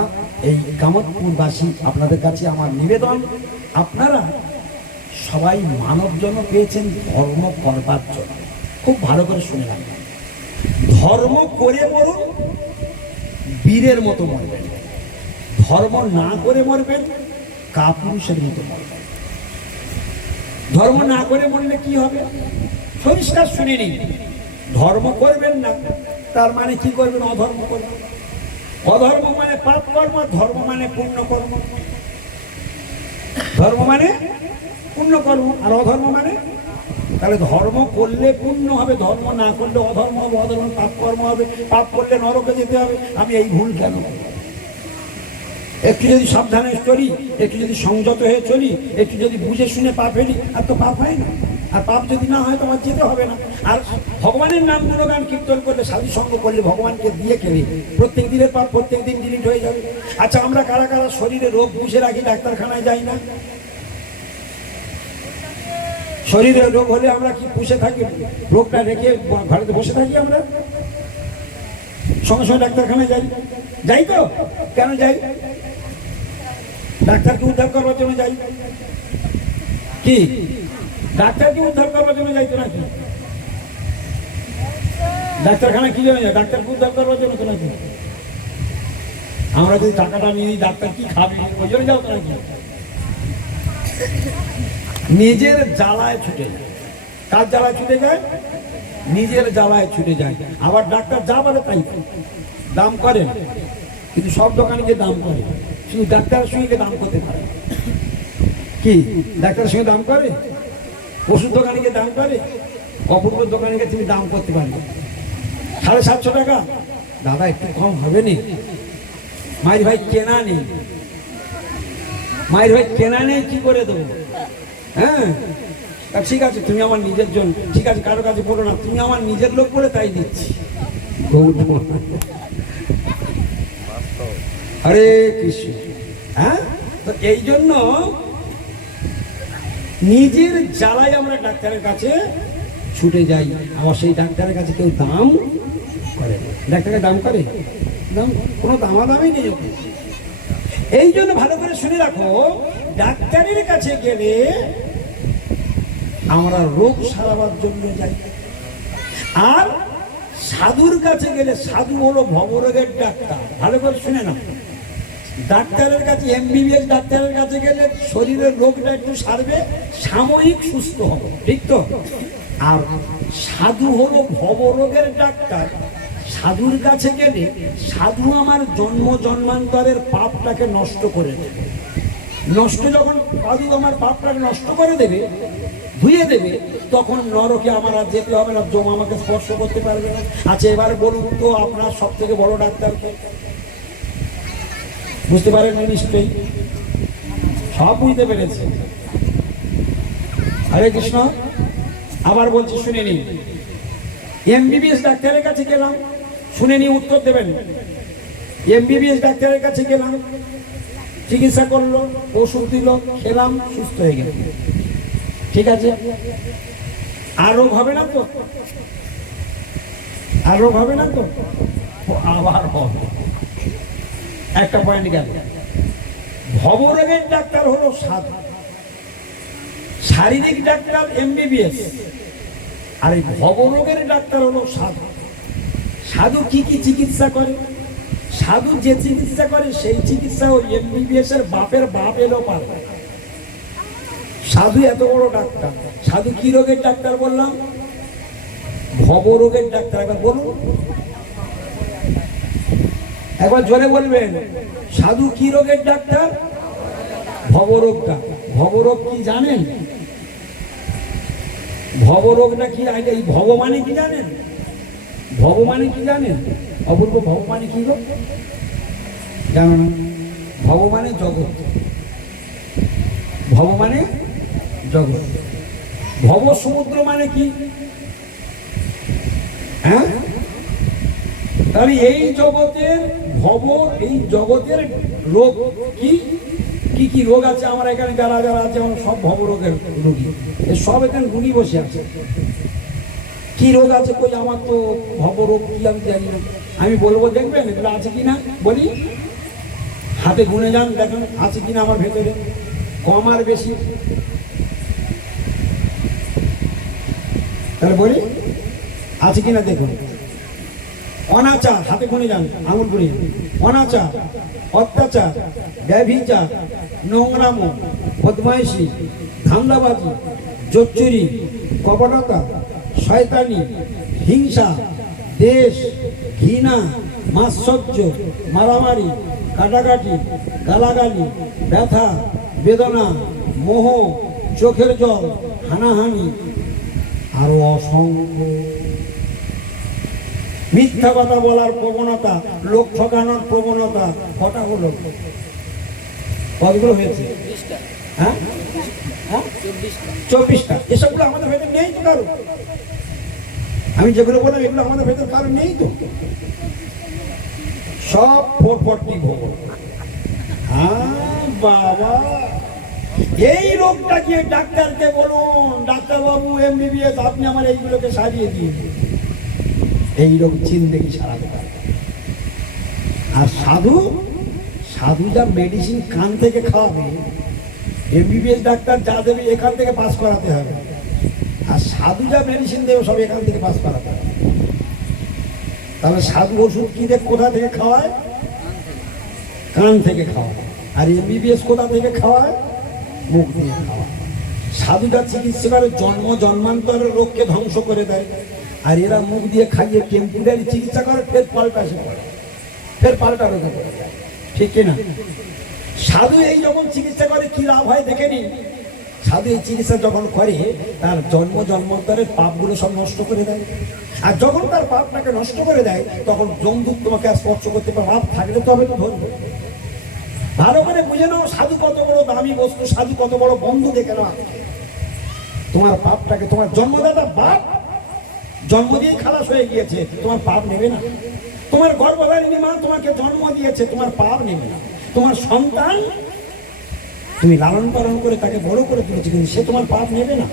এই কামতপুরবাসী, আপনাদের কাছে আমার নিবেদন, আপনারা সবাই মানব জন্ম পেয়েছেন ধর্ম করবার জন্য। খুব ভালো করে শুনে রাখবেন, ধর্ম করে মরুন, বীরের মতো মরবেন। ধর্ম না করে মরবেন, কাপুরুষের মতো মরবেন। ধর্ম না করে মরলে কি হবে? পরিষ্কার শুনে নিন, ধর্ম করবেন না তার মানে কি করবেন? অধর্ম করবেন। অধর্ম মানে পাপ কর্ম, ধর্ম মানে পুণ্য কর্ম। ধর্ম মানে পুণ্য কর্ম, আর অধর্ম মানে? তাহলে ধর্ম করলে পুণ্য হবে, ধর্ম না করলে অধর্ম হবে, অধর্ম পাপ কর্ম হবে, পাপ করলে নরকে যেতে হবে। আমি এই ভুল কেন? একটু যদি সাবধানে চলি, একটু যদি সংযত হয়ে চলি, একটু যদি বুঝে শুনে পাপ ফেলি, আর তো পাপ হয় না। আর পাপ যদি না হয় তো আমার যেতে হবে না। আর ভগবানের নাম গুণগান কীর্তন করলে, সাধু সঙ্গ করলে, ভগবানকে দিয়ে খেলে প্রত্যেক দিনের পাপ প্রত্যেক দিন ডিলিট হয়ে যাবে। আচ্ছা, আমরা কারা কারা শরীরে রোগ বুঝে রাখি, ডাক্তারখানায় যাই না? শরীরে রোগ হলে আমরা কি পুষে থাকি? রোগটা রেখে ঘরেতে বসে থাকি? আমরা সঙ্গে সঙ্গে ডাক্তারখানায় যাই, যাই তো? কেন যাই? ডাক্তারকে উদ্ধার করবার জন্য যাই। কি ডাক্তারকে উদ্ধার করবার জন্য যাই তো নাকি? ডাক্তারখানা কি জন্য যায়? ডাক্তারকে উদ্ধার করবার জন্য তো নাকি? আমরা যদি টাকাটা নিয়ে নিই, ডাক্তার কি খাবে ওই জন্য যাও তো নাকি? নিজের জ্বালায় ছুটে যায়। কার জ্বালায় ছুটে যায়? নিজের জ্বালায় ছুটে যায়। আবার ডাক্তার যা বলে তাই দাম করেন, কিন্তু সব দোকানে গিয়ে দাম করে, শুধু ডাক্তারের সঙ্গে দাম করতে পারে। কি ডাক্তারের সঙ্গে দাম করে? ওষুধ দোকানে গিয়ে দাম করে? অপূর্বর দোকানে গিয়ে তুমি দাম করতে পারবে 750 টাকা, দাদা একটু কম হবে না? মায়ের ভাই কেনা নেই, মায়ের ভাই কেনা নেই, কি করে দেবো? হ্যাঁ, ঠিক আছে তুমি আমার নিজের জন্য, ঠিক আছে কারো কাছে বলো না, তুমি আমার নিজের লোক বলে তাই দিচ্ছি। হরে কৃষ্ণ। হ্যাঁ, তো এই জন্য নিজের জ্বালায় আমরা ডাক্তারের কাছে ছুটে যাই, আবার সেই ডাক্তারের কাছে কেউ দাম করে না। ডাক্তারের দাম করে? দাম কোনো দামাদামই নেই। এই জন্য ভালো করে শুনে রাখো, ডাক্তারের কাছে গেলে আমরা রোগ সারাবার জন্য যাই, আর সাধুর কাছে গেলে, সাধু হলো ভবরোগের ডাক্তার। ভালো করে শুনে না, ডাক্তারের কাছে, এমবিবিএস ডাক্তারের কাছে গেলে শরীরের রোগটা একটু সারবে, সাময়িক সুস্থ হবে, ঠিক তো? আর সাধু হলো ভবরোগের ডাক্তার। সাধুর কাছে গেলে সাধু আমার জন্ম জন্মান্তরের পাপটাকে নষ্ট করে দেবে। নষ্ট যখন সাধু আমার পাপটাকে নষ্ট করে দেবে, ধুয়ে দেবে, তখন নরকে আমার আর যেতে হবে না, জম আমাকে স্পর্শ করতে পারবে না। আচ্ছা এবার বলুন তো, আপনার সব থেকে বড় ডাক্তারকে? বুঝতে পারেন নিশ্চয়ই, সব বুঝতে পেরেছে। হরে কৃষ্ণ। আবার বলছি শুনে নিন, এমবিবিএস ডাক্তারের কাছে গেলাম, শুনে নিয়ে উত্তর দেবেন। এমবিবিএস ডাক্তারের কাছে গেলাম, চিকিৎসা করলো, ওষুধ দিল, খেলাম, সুস্থ হয়ে গেল, ঠিক আছে? আর রোগ হবে না তো? আর রোগ হবে না তো? আবার হবে। একটা পয়েন্ট গেল। ভবরোগের ডাক্তার হলো সাধু, শারীরিক ডাক্তার এমবিবিএস, আর এই ভবরোগের ডাক্তার হলো সাধু। সাধু কি কি চিকিৎসা করে? সাধু যে চিকিৎসা করে সেই চিকিৎসা ওই এমবিবিএস এর বাপের বাপ এলো পারে। সাধু এত বড় ডাক্তার। সাধু কি রোগের ডাক্তার বললাম? ভবরোগের ডাক্তার। একবার বলুন, একবার জোরে বলবেন, সাধু কি রোগের ডাক্তার? ভবরোগটা। ভবরোগ কি জানেন? ভবরোগটা কি? এই ভব মানে কি জানেন? ভব মানে কি জানেন? অপূর্ব, ভব মানে কি গো? জানো না? ভব মানে জগৎ। ভব মানে জগৎ। ভব সমুদ্র মানে কি? হ্যাঁ, তাহলে এই জগতের ভব, এই জগতের রোগ কি কি কি রোগ আছে? আমরা এখানে যারা যারা আছে আমরা সব ভবরোগের রোগী, সব এখানে রুগী বসে আছে। কি রোগ আছে? কই আমার তো ভবরোগ কি আমি জানি না। আমি বলবো, দেখবেন এগুলো আছে কিনা বলি, হাতে গুনে যান, দেখেন আছে কিনা আমার ভেতরে, কম আর বেশি। তাহলে বলি আছে কিনা দেখুন। অনাচার, হাতে গুনে যান, আঙুল গুনে যান। অনাচার, অত্যাচার, ব্যভিচার, নোংরামো, বদমাইশি, ধান্দাবাজি, জোচ্চুরি, কপটতা, শয়তানি, হিংসা, দেশ, ঘৃণা, মাৎসর্য, মারামারি, কাটাকাটি, গালাগালি, ব্যথা, বেদনা, মোহ, চোখের জল, হানাহানি, আরো অসংখ্য। মিথ্যা কথা বলার প্রবণতা, লোক ঠকানোর প্রবণতা, কটা হলো? কতগুলো হয়েছে? হ্যাঁ, 24টা। এসবগুলো আমাদের ভেতর নেই তো কারো। আমি যেগুলো বললাম এগুলো আমাদের ভেতর কারো নেই তো, সব 440 ভোগ। হ্যাঁ বাবা, এই রোগটা গিয়ে ডাক্তারকে বলুন, ডাক্তারবাবু এমবিবিএস আপনি আমার এইগুলোকে সারিয়ে দিন। এই রোগ চিনতে কি সারাতে পারে? আর সাধু, সাধু যা মেডিসিন কান থেকে খাওয়াবে, এমবিবিএস ডাক্তার যা দেবে এখান থেকে পাস করাতে হবে। আর সাধু যা মেডিসিন দেবে সব এখান থেকে পাস করাতে হবে। তাহলে সাধু ওষুধ কি দেখ কোথা থেকে খাওয়ায়? কান থেকে খাওয়ায়। আর এমবিবিএস কোথা থেকে খাওয়ায়? মুখ দিয়ে খাওয়ায়। সাধুটা চিকিৎসা করে জন্ম জন্মান্তরের রোগকে ধ্বংস করে দেয়, আর এরা মুখ দিয়ে খাইয়ে টেম্পোরারি চিকিৎসা করে, ফের পাল্টা সে করে, ফের পাল্টা রোগে করে দেয়, ঠিক কিনা? সাধু এই যখন চিকিৎসা করে কি লাভ হয় দেখে নিন। সাধু এই চিকিৎসা যখন করে তার জন্ম জন্মান্তরের পাপগুলো সব নষ্ট করে দেয়। আর যখন তার পাপটাকে নষ্ট করে দেয় তখন জমদূত তোমাকে আর স্পর্শ করতে পারে, পাপ থাকলে তবে তো ধরবে। ভালো করে বুঝে নাও সাধু কত বড় দামি বস্তু, সাধু কত বড় বন্ধু দেখে নাও। তোমার পাপটাকে, তোমার জন্মদাতা বাপ জন্ম দিয়ে খালাস হয়ে গিয়েছে, তোমার পাপ নেবে না। তোমার গর্ভধারিণী মা তোমাকে জন্ম দিয়েছে, তোমার পাপ নেবে না। তোমার সন্তান তুমি লালন পালন করে তাকে বড় করে তুলেছে, কিন্তু সে তোমার পাপ নেবে না।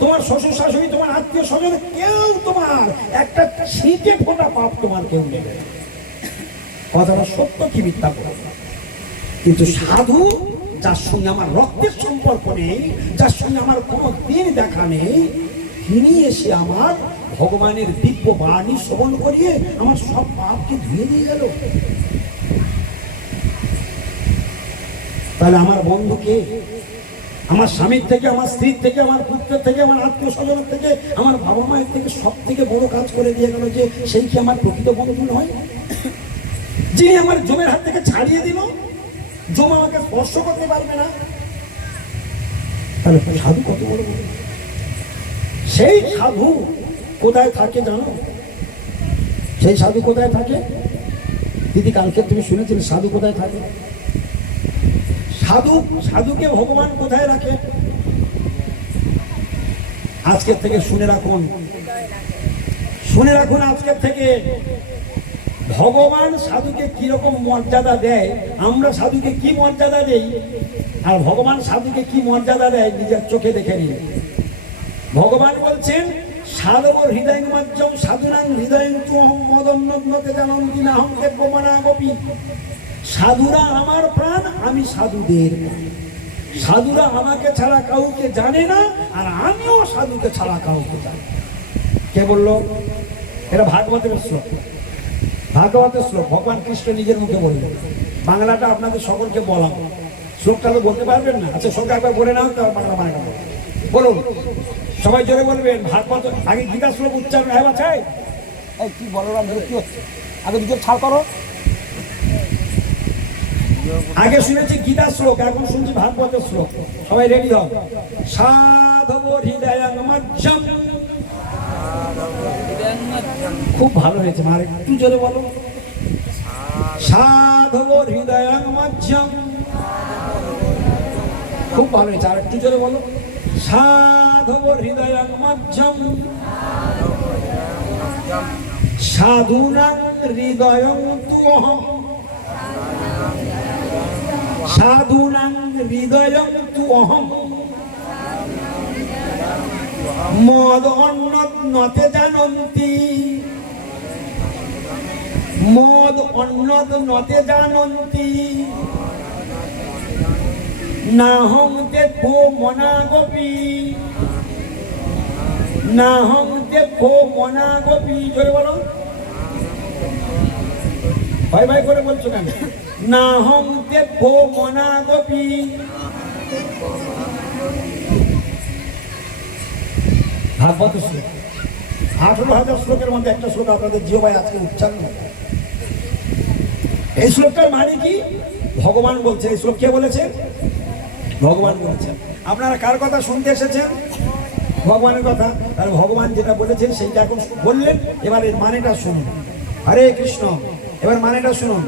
তোমার শ্বশুর শাশুড়ি, তোমার আত্মীয় স্বজন কেউ তোমার একটা ছিটে ফোটা পাপ তোমার কেউ নেবে না। কথাটা সত্য কি মিথ্যা বলা। কিন্তু সাধু, যার সঙ্গে আমার রক্তের সম্পর্ক নেই, যার সঙ্গে আমার কোনো দিন দেখা নেই, তিনি এসে আমার ভগবানের দিব্য বাণী শ্রবণ করিয়ে আমার সব পাপকে ধুয়ে দিয়ে গেল। তাহলে আমার বন্ধুকে, আমার স্বামীর থেকে, আমার স্ত্রীর থেকে, আমার পুত্রের থেকে, আমার আত্মীয় স্বজনের থেকে, আমার বাবা মায়ের থেকে সব থেকে বড় কাজ করে দিয়ে গেল যে সেই কি আমার প্রকৃত বন্ধু নয়? যিনি আমার জমের হাত থেকে ছাড়িয়ে দিল, জম আমাকে স্পর্শ করতে পারবে না। তাহলে সাধু কত বড় বন্ধু। সেই সাধু কোথায় থাকে জানো? সেই সাধু কোথায় থাকে দিদি? কালকে তুমি শুনেছিলে সাধু কোথায় থাকে? সাধুকে ভগবান কোথায় রাখে? আজকের থেকে শুনে রাখুন, শুনে রাখুন আজকের থেকে। ভগবান সাধুকে কিরকম মর্যাদা দেয়, আমরা সাধুকে কি মর্যাদা দেই, আর ভগবান সাধুকে কি মর্যাদা দেয় নিজের চোখে দেখে নিন। ভগবান বলছেন সাধবর হৃদয় মাধ্যম সাধুনাং হৃদয় মদন্নতে জানন্তি না হম দেবমানা গোপী। সাধুরা আমার প্রাণ, আমি সাধুদের প্রাণ। সাধুরা আমাকে ছাড়া কাউকে জানে না, আর আমিও সাধুকে ছাড়া কাউকে জানি। কে বললো? এটা ভাগবতের শ্লোক, ভাগবতের শ্লোক। ভগবান কৃষ্ণ নিজের মুখে বললেন। বাংলাটা আপনাদের সকলকে বলা, শ্লোকটা তো বলতে পারবেন না। আচ্ছা সঙ্গে একবার বলে নাও, তার বাংলা মানে বলুন, সবাই জোরে বলবেন। ভাগবত আগে গীতা শ্লোক উচ্চারণ হয় বাছাই। এই কি বলো কি হচ্ছে? আগে দুটো ছাড় করো। আগে শুনেছি গীতা শ্লোক, এখন শুনছি ভাগবতের শ্লোক। সবাই রেডি হও। সাধব হৃদয়ং মধ্যম। খুব ভালো হয়েছে, আর একটু জোরে বলো। সাধব হৃদয়ং মধ্যম। খুব ভালো হয়েছে, আর একটু জোরে বলো। সাধব হৃদয়ং মধ্যম সাধুনাং হৃদয়ং তু অহম। সাধুনাং হৃদয়ং তু অহম মদ অন্নতে জানন্তি। মদ অন্নতে জানন্তি না হং দেবো মনা গোপী। না হং দেবো মনা গোপী। জোরে বলো। ভয় ভয় করে বলছো কেন? না হং দেবো মনা গোপী। ভাগবত শ্লোক 18,000 শ্লোকের মধ্যে একটা শ্লোক আপনাদের জিহ্বায় আজকে উচ্চারণ হবে। এই শ্লোকটার মানে কি? ভগবান বলছে। এই শ্লোক কে বলেছে? ভগবান বলেছেন। আপনারা কার কথা শুনতে এসেছেন? ভগবানের কথা। আর ভগবান যেটা বলেছেন সেইটা এখন বললেন, এবার এর মানেটা শুনুন। হরে কৃষ্ণ। এবার মানেটা শুনুন।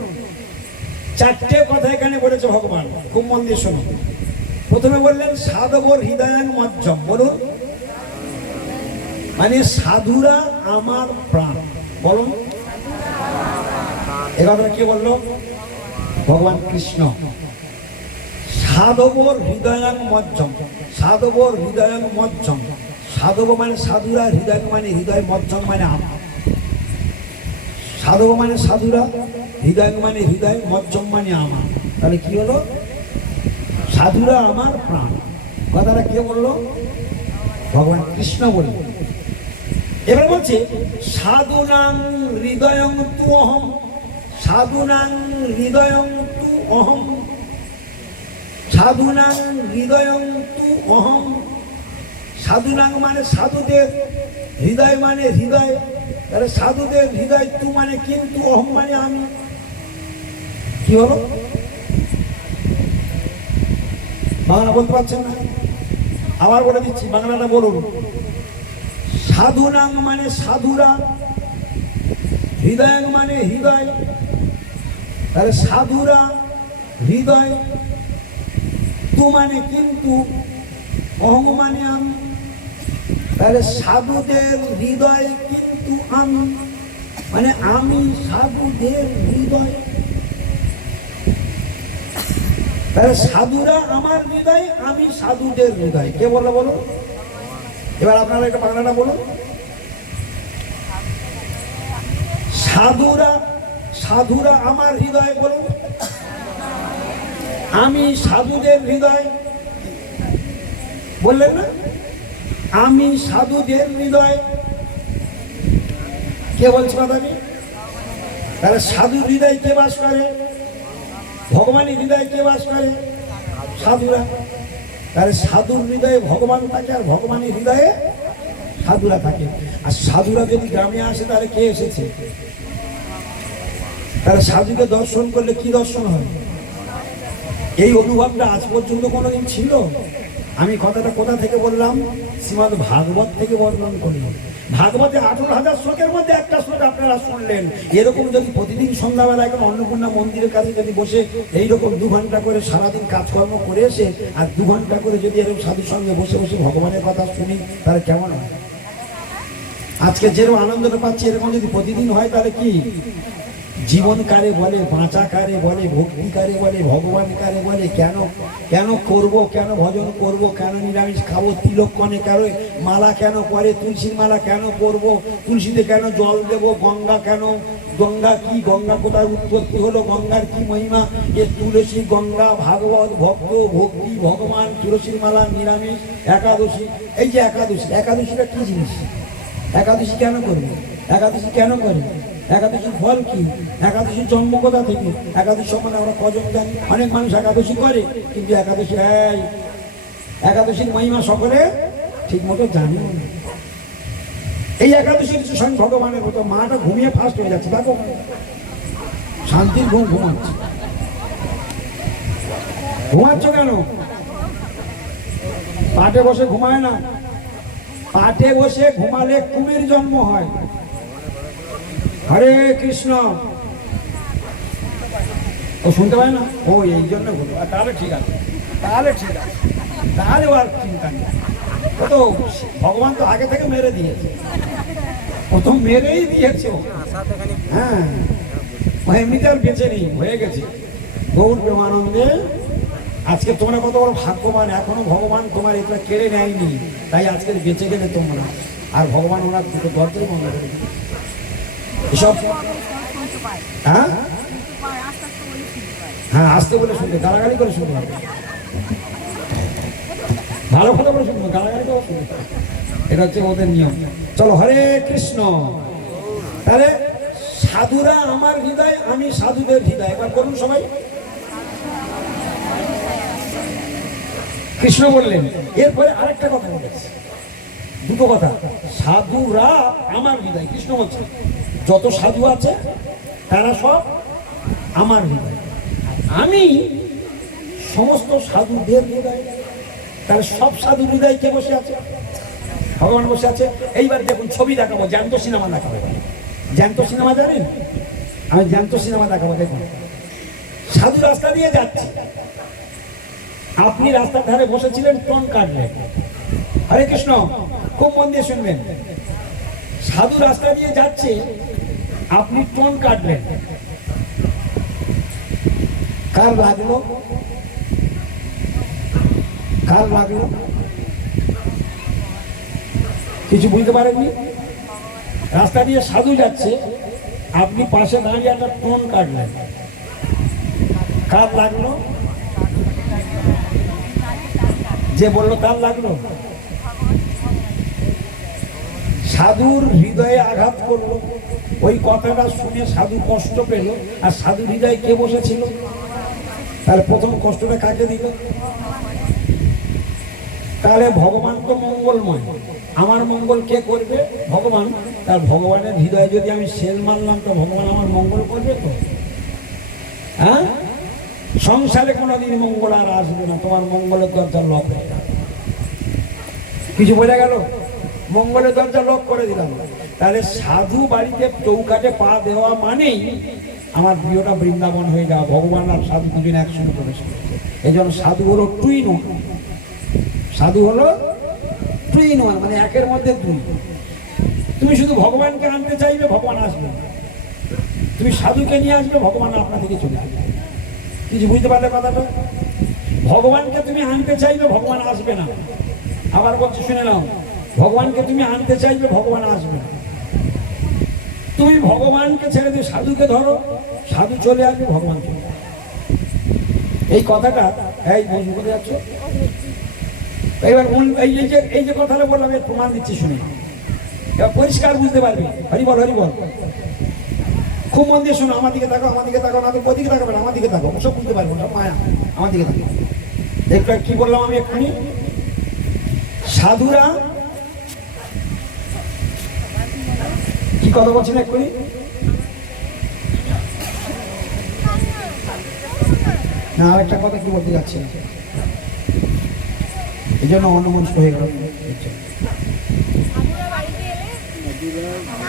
চারটে কথা এখানে বলেছে ভগবান, খুব মন দিয়ে শুনুন। প্রথমে বললেন সাধবর হৃদয়ং মধ্যম। বলুন, মানে সাধুরা আমার প্রাণ। বলুন, এ কথাটা কে বললো? ভগবান কৃষ্ণ। সাধবর হৃদয়ং মধ্যম। সাধবর হৃদয়ং মধ্যম। সাধব মানে সাধুরা, হৃদয় মানে হৃদয়, মধ্যম মানে আমার। সাধব মানে সাধুরা, হৃদয় মানে হৃদয়, মধ্যম মানে আমার। তাহলে কি হলো? সাধুরা আমার প্রাণ। কথাটা কে বললো? ভগবান কৃষ্ণ বলল। এবার বলছে সাধুনাং হৃদয়ং তু অহম। সাধুনাং হৃদয়ং তু অহম। সাধুনাং হৃদয়ং তু অহম। সাধুনাং মানে সাধুদের, হৃদয় মানে হৃদয়। তাহলে সাধুদের হৃদয়, তু মানে কিন্তু, অহম মানে আমি। কি হলো? বাংলা বলতে পারছেন না? আবার বলে দিচ্ছি, বাংলাটা বলুন। সাধুনাং মানে সাধুরা, হৃদয়াং মানে হৃদয়, তাহলে সাধুরা হৃদয়, তু মানে কিন্তু, অহং মানে আমি, তাহলে সাধুদের হৃদয় কিন্তু আমি, মানে আমি সাধুদের হৃদয়। তাহলে সাধুরা আমার হৃদয়, আমি সাধুদের হৃদয়। কে বললো বলুন? এবার আপনারা একটা বাংলাটা বলুন। সাধুরা, সাধুরা আমার হৃদয় বলুন, আমি সাধুদের হৃদয়। বললেন না? আমি সাধুদের হৃদয়। কে বলছে কথাটি? তাহলে সাধু হৃদয় কে বাস করে? ভগবানের হৃদয়ে কে বাস করে? সাধুরা। তাহলে সাধুর হৃদয়ে ভগবান থাকে, আর ভগবানের হৃদয়ে সাধুরা থাকে। আর সাধুরা যদি গ্রামে আসে তাহলে কে এসেছে? তাহলে সাধুকে দর্শন করলে কি দর্শন হয়? এই অনুভবটা আজ পর্যন্ত কোনোদিন ছিল? আমি কথাটা কোথা থেকে বললাম? শ্রীমদ্ ভাগবত থেকে বর্ণন করলাম। ভাগবতে 18,000 শ্লোকের মধ্যে একটা শ্লোক আপনারা শুনলেন। এরকম যদি প্রতিদিন সন্ধ্যাবেলা এখন অন্নপূর্ণা মন্দিরের কাছে যদি বসে এইরকম 2 ঘন্টা করে সারাদিন কাজকর্ম করে এসে আর 2 ঘন্টা করে যদি এরকম সাধুর সঙ্গে বসে বসে ভগবানের কথা শুনি তাহলে কেমন হয়? আজকে যেরকম আনন্দটা পাচ্ছি এরকম যদি প্রতিদিন হয় তাহলে কি জীবন কারে বলে, বাঁচা কারে বলে, ভক্তি কারে বলে, ভগবান কারে বলে, কেন কেন করব, কেন ভজন করব, কেন নিরামিষ খাবো, তিলক কনে কেন মালা কেন করে, তুলসীর মালা কেন করব, তুলসীতে কেন জল দেব, গঙ্গা কেন, গঙ্গা কি, গঙ্গা কোথায় উৎপত্তি হলো, গঙ্গার কি মহিমা, এ তুলসী, গঙ্গা, ভাগবত, ভক্ত, ভক্তি, ভগবান, তুলসীর মালা, নিরামিষ, একাদশী। এই যে একাদশী, একাদশীটা কি জিনিস? একাদশী কেন করবে? একাদশী কেন করে? একাদশীর ফল কি? একাদশীর জন্ম কোথা থেকে? একাদশী সম্বন্ধে আমরা কজন জানি? অনেক মানুষ একাদশী করে, কিন্তু একাদশী একাদশীর মহিমা সকলে ঠিক মতো জানি না। এই একাদশীর স্বয়ং ভগবানের মতো। মাটা ঘুমিয়ে ফাস্ট হয়ে যাচ্ছে, দেখো শান্তির ঘুম ঘুমাচ্ছে। ঘুমাচ্ছ কেন? পাটে বসে ঘুমায় না। পাটে বসে ঘুমালে কুমির জন্ম হয়। হরে কৃষ্ণ। ও শুনতে পায় না? ও এই জন্য বলবো। তাহলে ঠিক আছে, তাহলে ঠিক আছে, তাহলে আর চিন্তা নেই। ও তো ভগবান তো আগে থেকে মেরে দিয়েছে, প্রথম মেরেই দিয়েছে। হ্যাঁ, এমনিতে আর বেঁচে নেই, হয়ে গেছে। গৌর প্রেমানন্দে আজকে তোমরা কত বড় ভাগ্যবান, এখনো ভগবান তোমার এটা কেড়ে নেয়নি, তাই আজকে বেঁচে গেলে তোমরা। আর ভগবান ওনার দুটো দরজাই বন্ধ করে দিয়েছে। এসব হ্যাঁ হ্যাঁ আসতে বলে শুনবে, গালাগালি করে শুনতে হবে। ভালো কথা বলে শুনবে, গালাগালি করে শুনবে। এটা হচ্ছে ওদের নিয়ম। চলো, হরে কৃষ্ণ। তাহলে সাধুরা আমার হৃদয়, আমি সাধুদের হৃদয়। এবার বলুন সবাই। কৃষ্ণ বললেন। এরপরে আরেকটা কথা বলেছে, দুটো কথা। সাধুরা আমার হৃদয়, কৃষ্ণ বলছে যত সাধু আছে তারা সব আমার হৃদয়, আমি সমস্ত সাধুদের হৃদয়। তাহলে সব সাধু হৃদয় কে বসে আছে? ভগবান বসে আছে। এইবার দেখুন, ছবি দেখাবো, জ্যান্ত সিনেমা দেখাবো। জ্যান্ত সিনেমা জানেন? আমি জ্যান্ত সিনেমা দেখাবো। দেখুন, সাধু রাস্তা দিয়ে যাচ্ছে, আপনি রাস্তার ধারে বসেছিলেন, টন কাটলেন। হরে কৃষ্ণ, খুব মন দিয়ে শুনবেন। সাধু রাস্তা দিয়ে যাচ্ছে, আপনি টন কাটলেন, কার লাগলো? কার লাগলো? কিছু বুঝতে পারেননি? রাস্তা দিয়ে সাধু যাচ্ছে, আপনি পাশে দাঁড়িয়ে একটা টন কাটলেন, কার লাগলো? যে বললো তার লাগলো। সাধুর হৃদয়ে আঘাত করলো, ওই কথাটা শুনে সাধু কষ্ট পেল। আর সাধু হৃদয়ে কে বসেছিল? তাহলে প্রথম কষ্টটা কাকে দিল? তাহলে ভগবান তো মঙ্গলময়, আমার মঙ্গল কে করবে? ভগবান। তার ভগবানের হৃদয়ে যদি আমি সেল মারলাম তো ভগবান আমার মঙ্গল করবে তো? হ্যাঁ, সংসারে কোনোদিন মঙ্গল আর আসবে না, তোমার মঙ্গলের দরজা লক হয়ে যাবে। কিছু বোঝা গেল? মঙ্গলের দরজা লক করে দিলাম। তাহলে সাধু বাড়িতে চৌকাটে পা দেওয়া মানেই আমার প্রিয়টা বৃন্দাবন হয়ে যাওয়া। ভগবান আর সাধু দুজন একসঙ্গে প্রবেশ করেছে। এই জন্য সাধু হলো টুইন ওয়ান। সাধু হলো টুইন ওয়ান, মানে একের মধ্যে দুই। তুমি শুধু ভগবানকে আনতে চাইবে, ভগবান আসবে না। তুমি সাধুকে নিয়ে আসবে, ভগবান আপনার দিকে চলে আসবে। কিছু বুঝতে পারলে কথাটা? ভগবানকে তুমি আনতে চাইবে, ভগবান আসবে না। আবার বলছি, শুনে নাও, ভগবানকে তুমি আনতে চাইবে, ভগবান আসবে না। তুমি ভগবানকে ছেড়ে দিয়ে সাধুকে ধরো, সাধু চলে আসবে, ভগবান চলে আসবে। এই কথাটা এই বুঝতে করে যাচ্ছ? এবার এই যে কথাটা বললাম, এর প্রমাণ দিচ্ছি, শুনে এবার পরিষ্কার বুঝতে পারবে। হরি বল, হরি বল। খুব মন দিয়ে শোনো, আমার দিকে তাকো, আমার দিকে তাকো না, তো ওদিকে তাকাবে না, আমার দিকে তাকো, সব বুঝতে পারবো, সব মায়া। আমার দিকে তাকো। একটু কি বললাম আমি এক্ষুনি? সাধুরা কি কথা বলছেন এক্ষুনি? না, আরেকটা কথা কি বলতে যাচ্ছি, এই জন্য অন্যমনস্ক হয়ে গেল।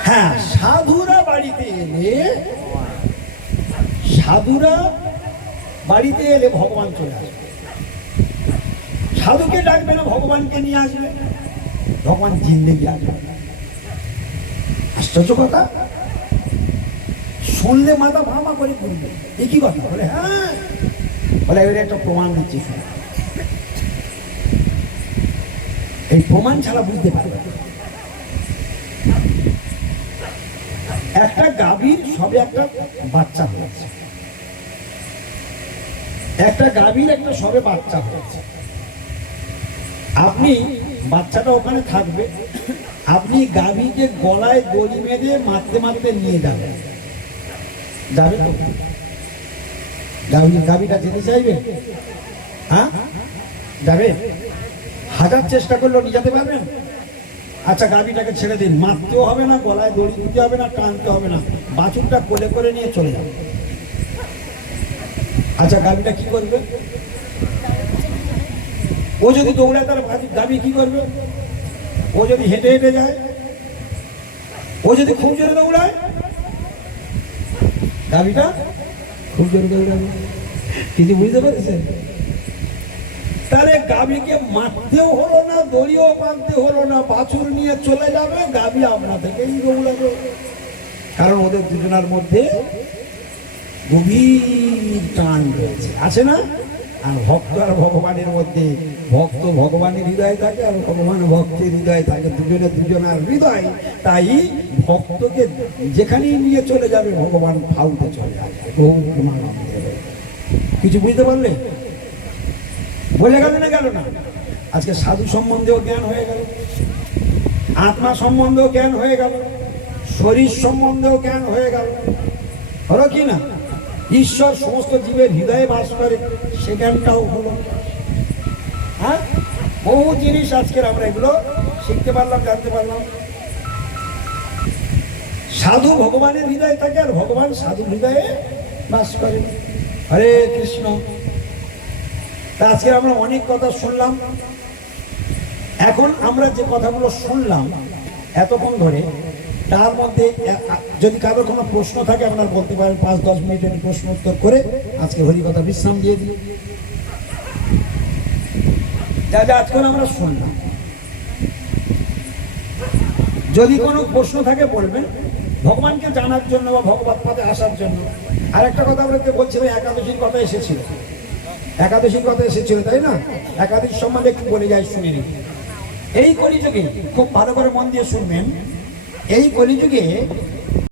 হ্যাঁ, সাধুরা বাড়িতে এলে, সাধুরা বাড়িতে এলে ভগবান চলে আসবে। সাধুকে ডাকবে না, ভগবানকে নিয়ে আসবে, ভগবান জিন্দেগি আসবে। আশ্চর্য কথা, শুনলে মাথা ভামা করে পড়বে। এ কি কথা? বলে হ্যাঁ, বলে এবারে একটা প্রমাণ দিচ্ছি, শুনে। এই প্রমাণ ছাড়া বুঝতে পারবে। একটা গাভীর সবে একটা বাচ্চা হয়েছে, একটা গাভীর একটা সবে বাচ্চা হয়েছে। আপনি বাচ্চাটা ওখানে থাকবে, আপনি গাভীকে গলায় দড়ি বেঁধে মারতে মারতে নিয়ে যাবেন, যাবে তো? গাভীটা যেতে চাইবে? হ্যাঁ, যাবে? হাজার চেষ্টা করলেও নিয়ে যেতে পারবেন? আচ্ছা, গাভীটাকে ছেড়ে দিন, মারতেও হবে না, গলায় দড়ি দিতে হবে না, টানতে হবে না, বাছুরটা কোলে করে নিয়ে চলে যাবে। আচ্ছা, গাভীটা কি করবে? ও যদি দৌড়ায়, তার গাভী কি করবে? ও যদি হেঁটে হেঁটে যায়, ও যদি খুব জোরে দৌড়ায়, গাভীটা খুব জোরে দৌড়াবে। কিছু বুঝতে পেরেছেন? তাহলে গাভীকে মারতেও হলো না, দড়িও বাঁধতে হলো না, বাছুর নিয়ে চলে যাবে, গাভী আপনা থেকেই দৌড়াবে। কারণ ওদের দুজনের মধ্যে গভীর টান রয়েছে, আছে না? আর ভক্ত আর ভগবানের মধ্যে, ভক্ত ভগবানের হৃদয়ে থাকে আর ভগবান ভক্তের হৃদয়ে থাকে, দুজনের হৃদয়। তাই ভক্তকে যেখানেই নিয়ে চলে যাবে, ভগবান ফাউতে চলে আসবে। কিছু বুঝতে পারলে? বলে গেল না, গেল না? আজকে সাধু সম্বন্ধেও জ্ঞান হয়ে গেল, আত্মা সম্বন্ধেও জ্ঞান হয়ে গেল, শরীর সম্বন্ধেও জ্ঞান হয়ে গেল, হলো কি না? ঈশ্বর সমস্ত জীবের হৃদয়ে বাস করে, সে জ্ঞানটাও হলো। হ্যাঁ, বহু জিনিস আজকের আমরা এগুলো শিখতে পারলাম, জানতে পারলাম। সাধু ভগবানের হৃদয়ে থাকে আর ভগবান সাধু হৃদয়ে বাস করে। হরে কৃষ্ণ। আজকে আমরা অনেক কথা শুনলাম। এখন আমরা যে কথাগুলো শুনলাম এতক্ষণ ধরে, তার মধ্যে যদি কারোর কোনো প্রশ্ন থাকে আপনারা বলতে পারেন, 5-10 মিনিটের প্রশ্ন উত্তর করে আজকে হরিকথা বিশ্রাম দিয়ে দিই। যা যা আজকাল আমরা শুনলাম, যদি কোনো প্রশ্ন থাকে বলবেন, ভগবানকে জানার জন্য বা ভগবত পথে আসার জন্য। আর একটা কথা আপনাকে বলছিলাম, একাদশীর কথা এসেছিল, একাদশীর কথা এসেছিল, তাই না? একাদশী সম্বন্ধে একটু বলে যাই, শুনে নিন। এই কলিযুগে খুব ভালো করে মন দিয়ে শুনবেন, এই কলিযুগে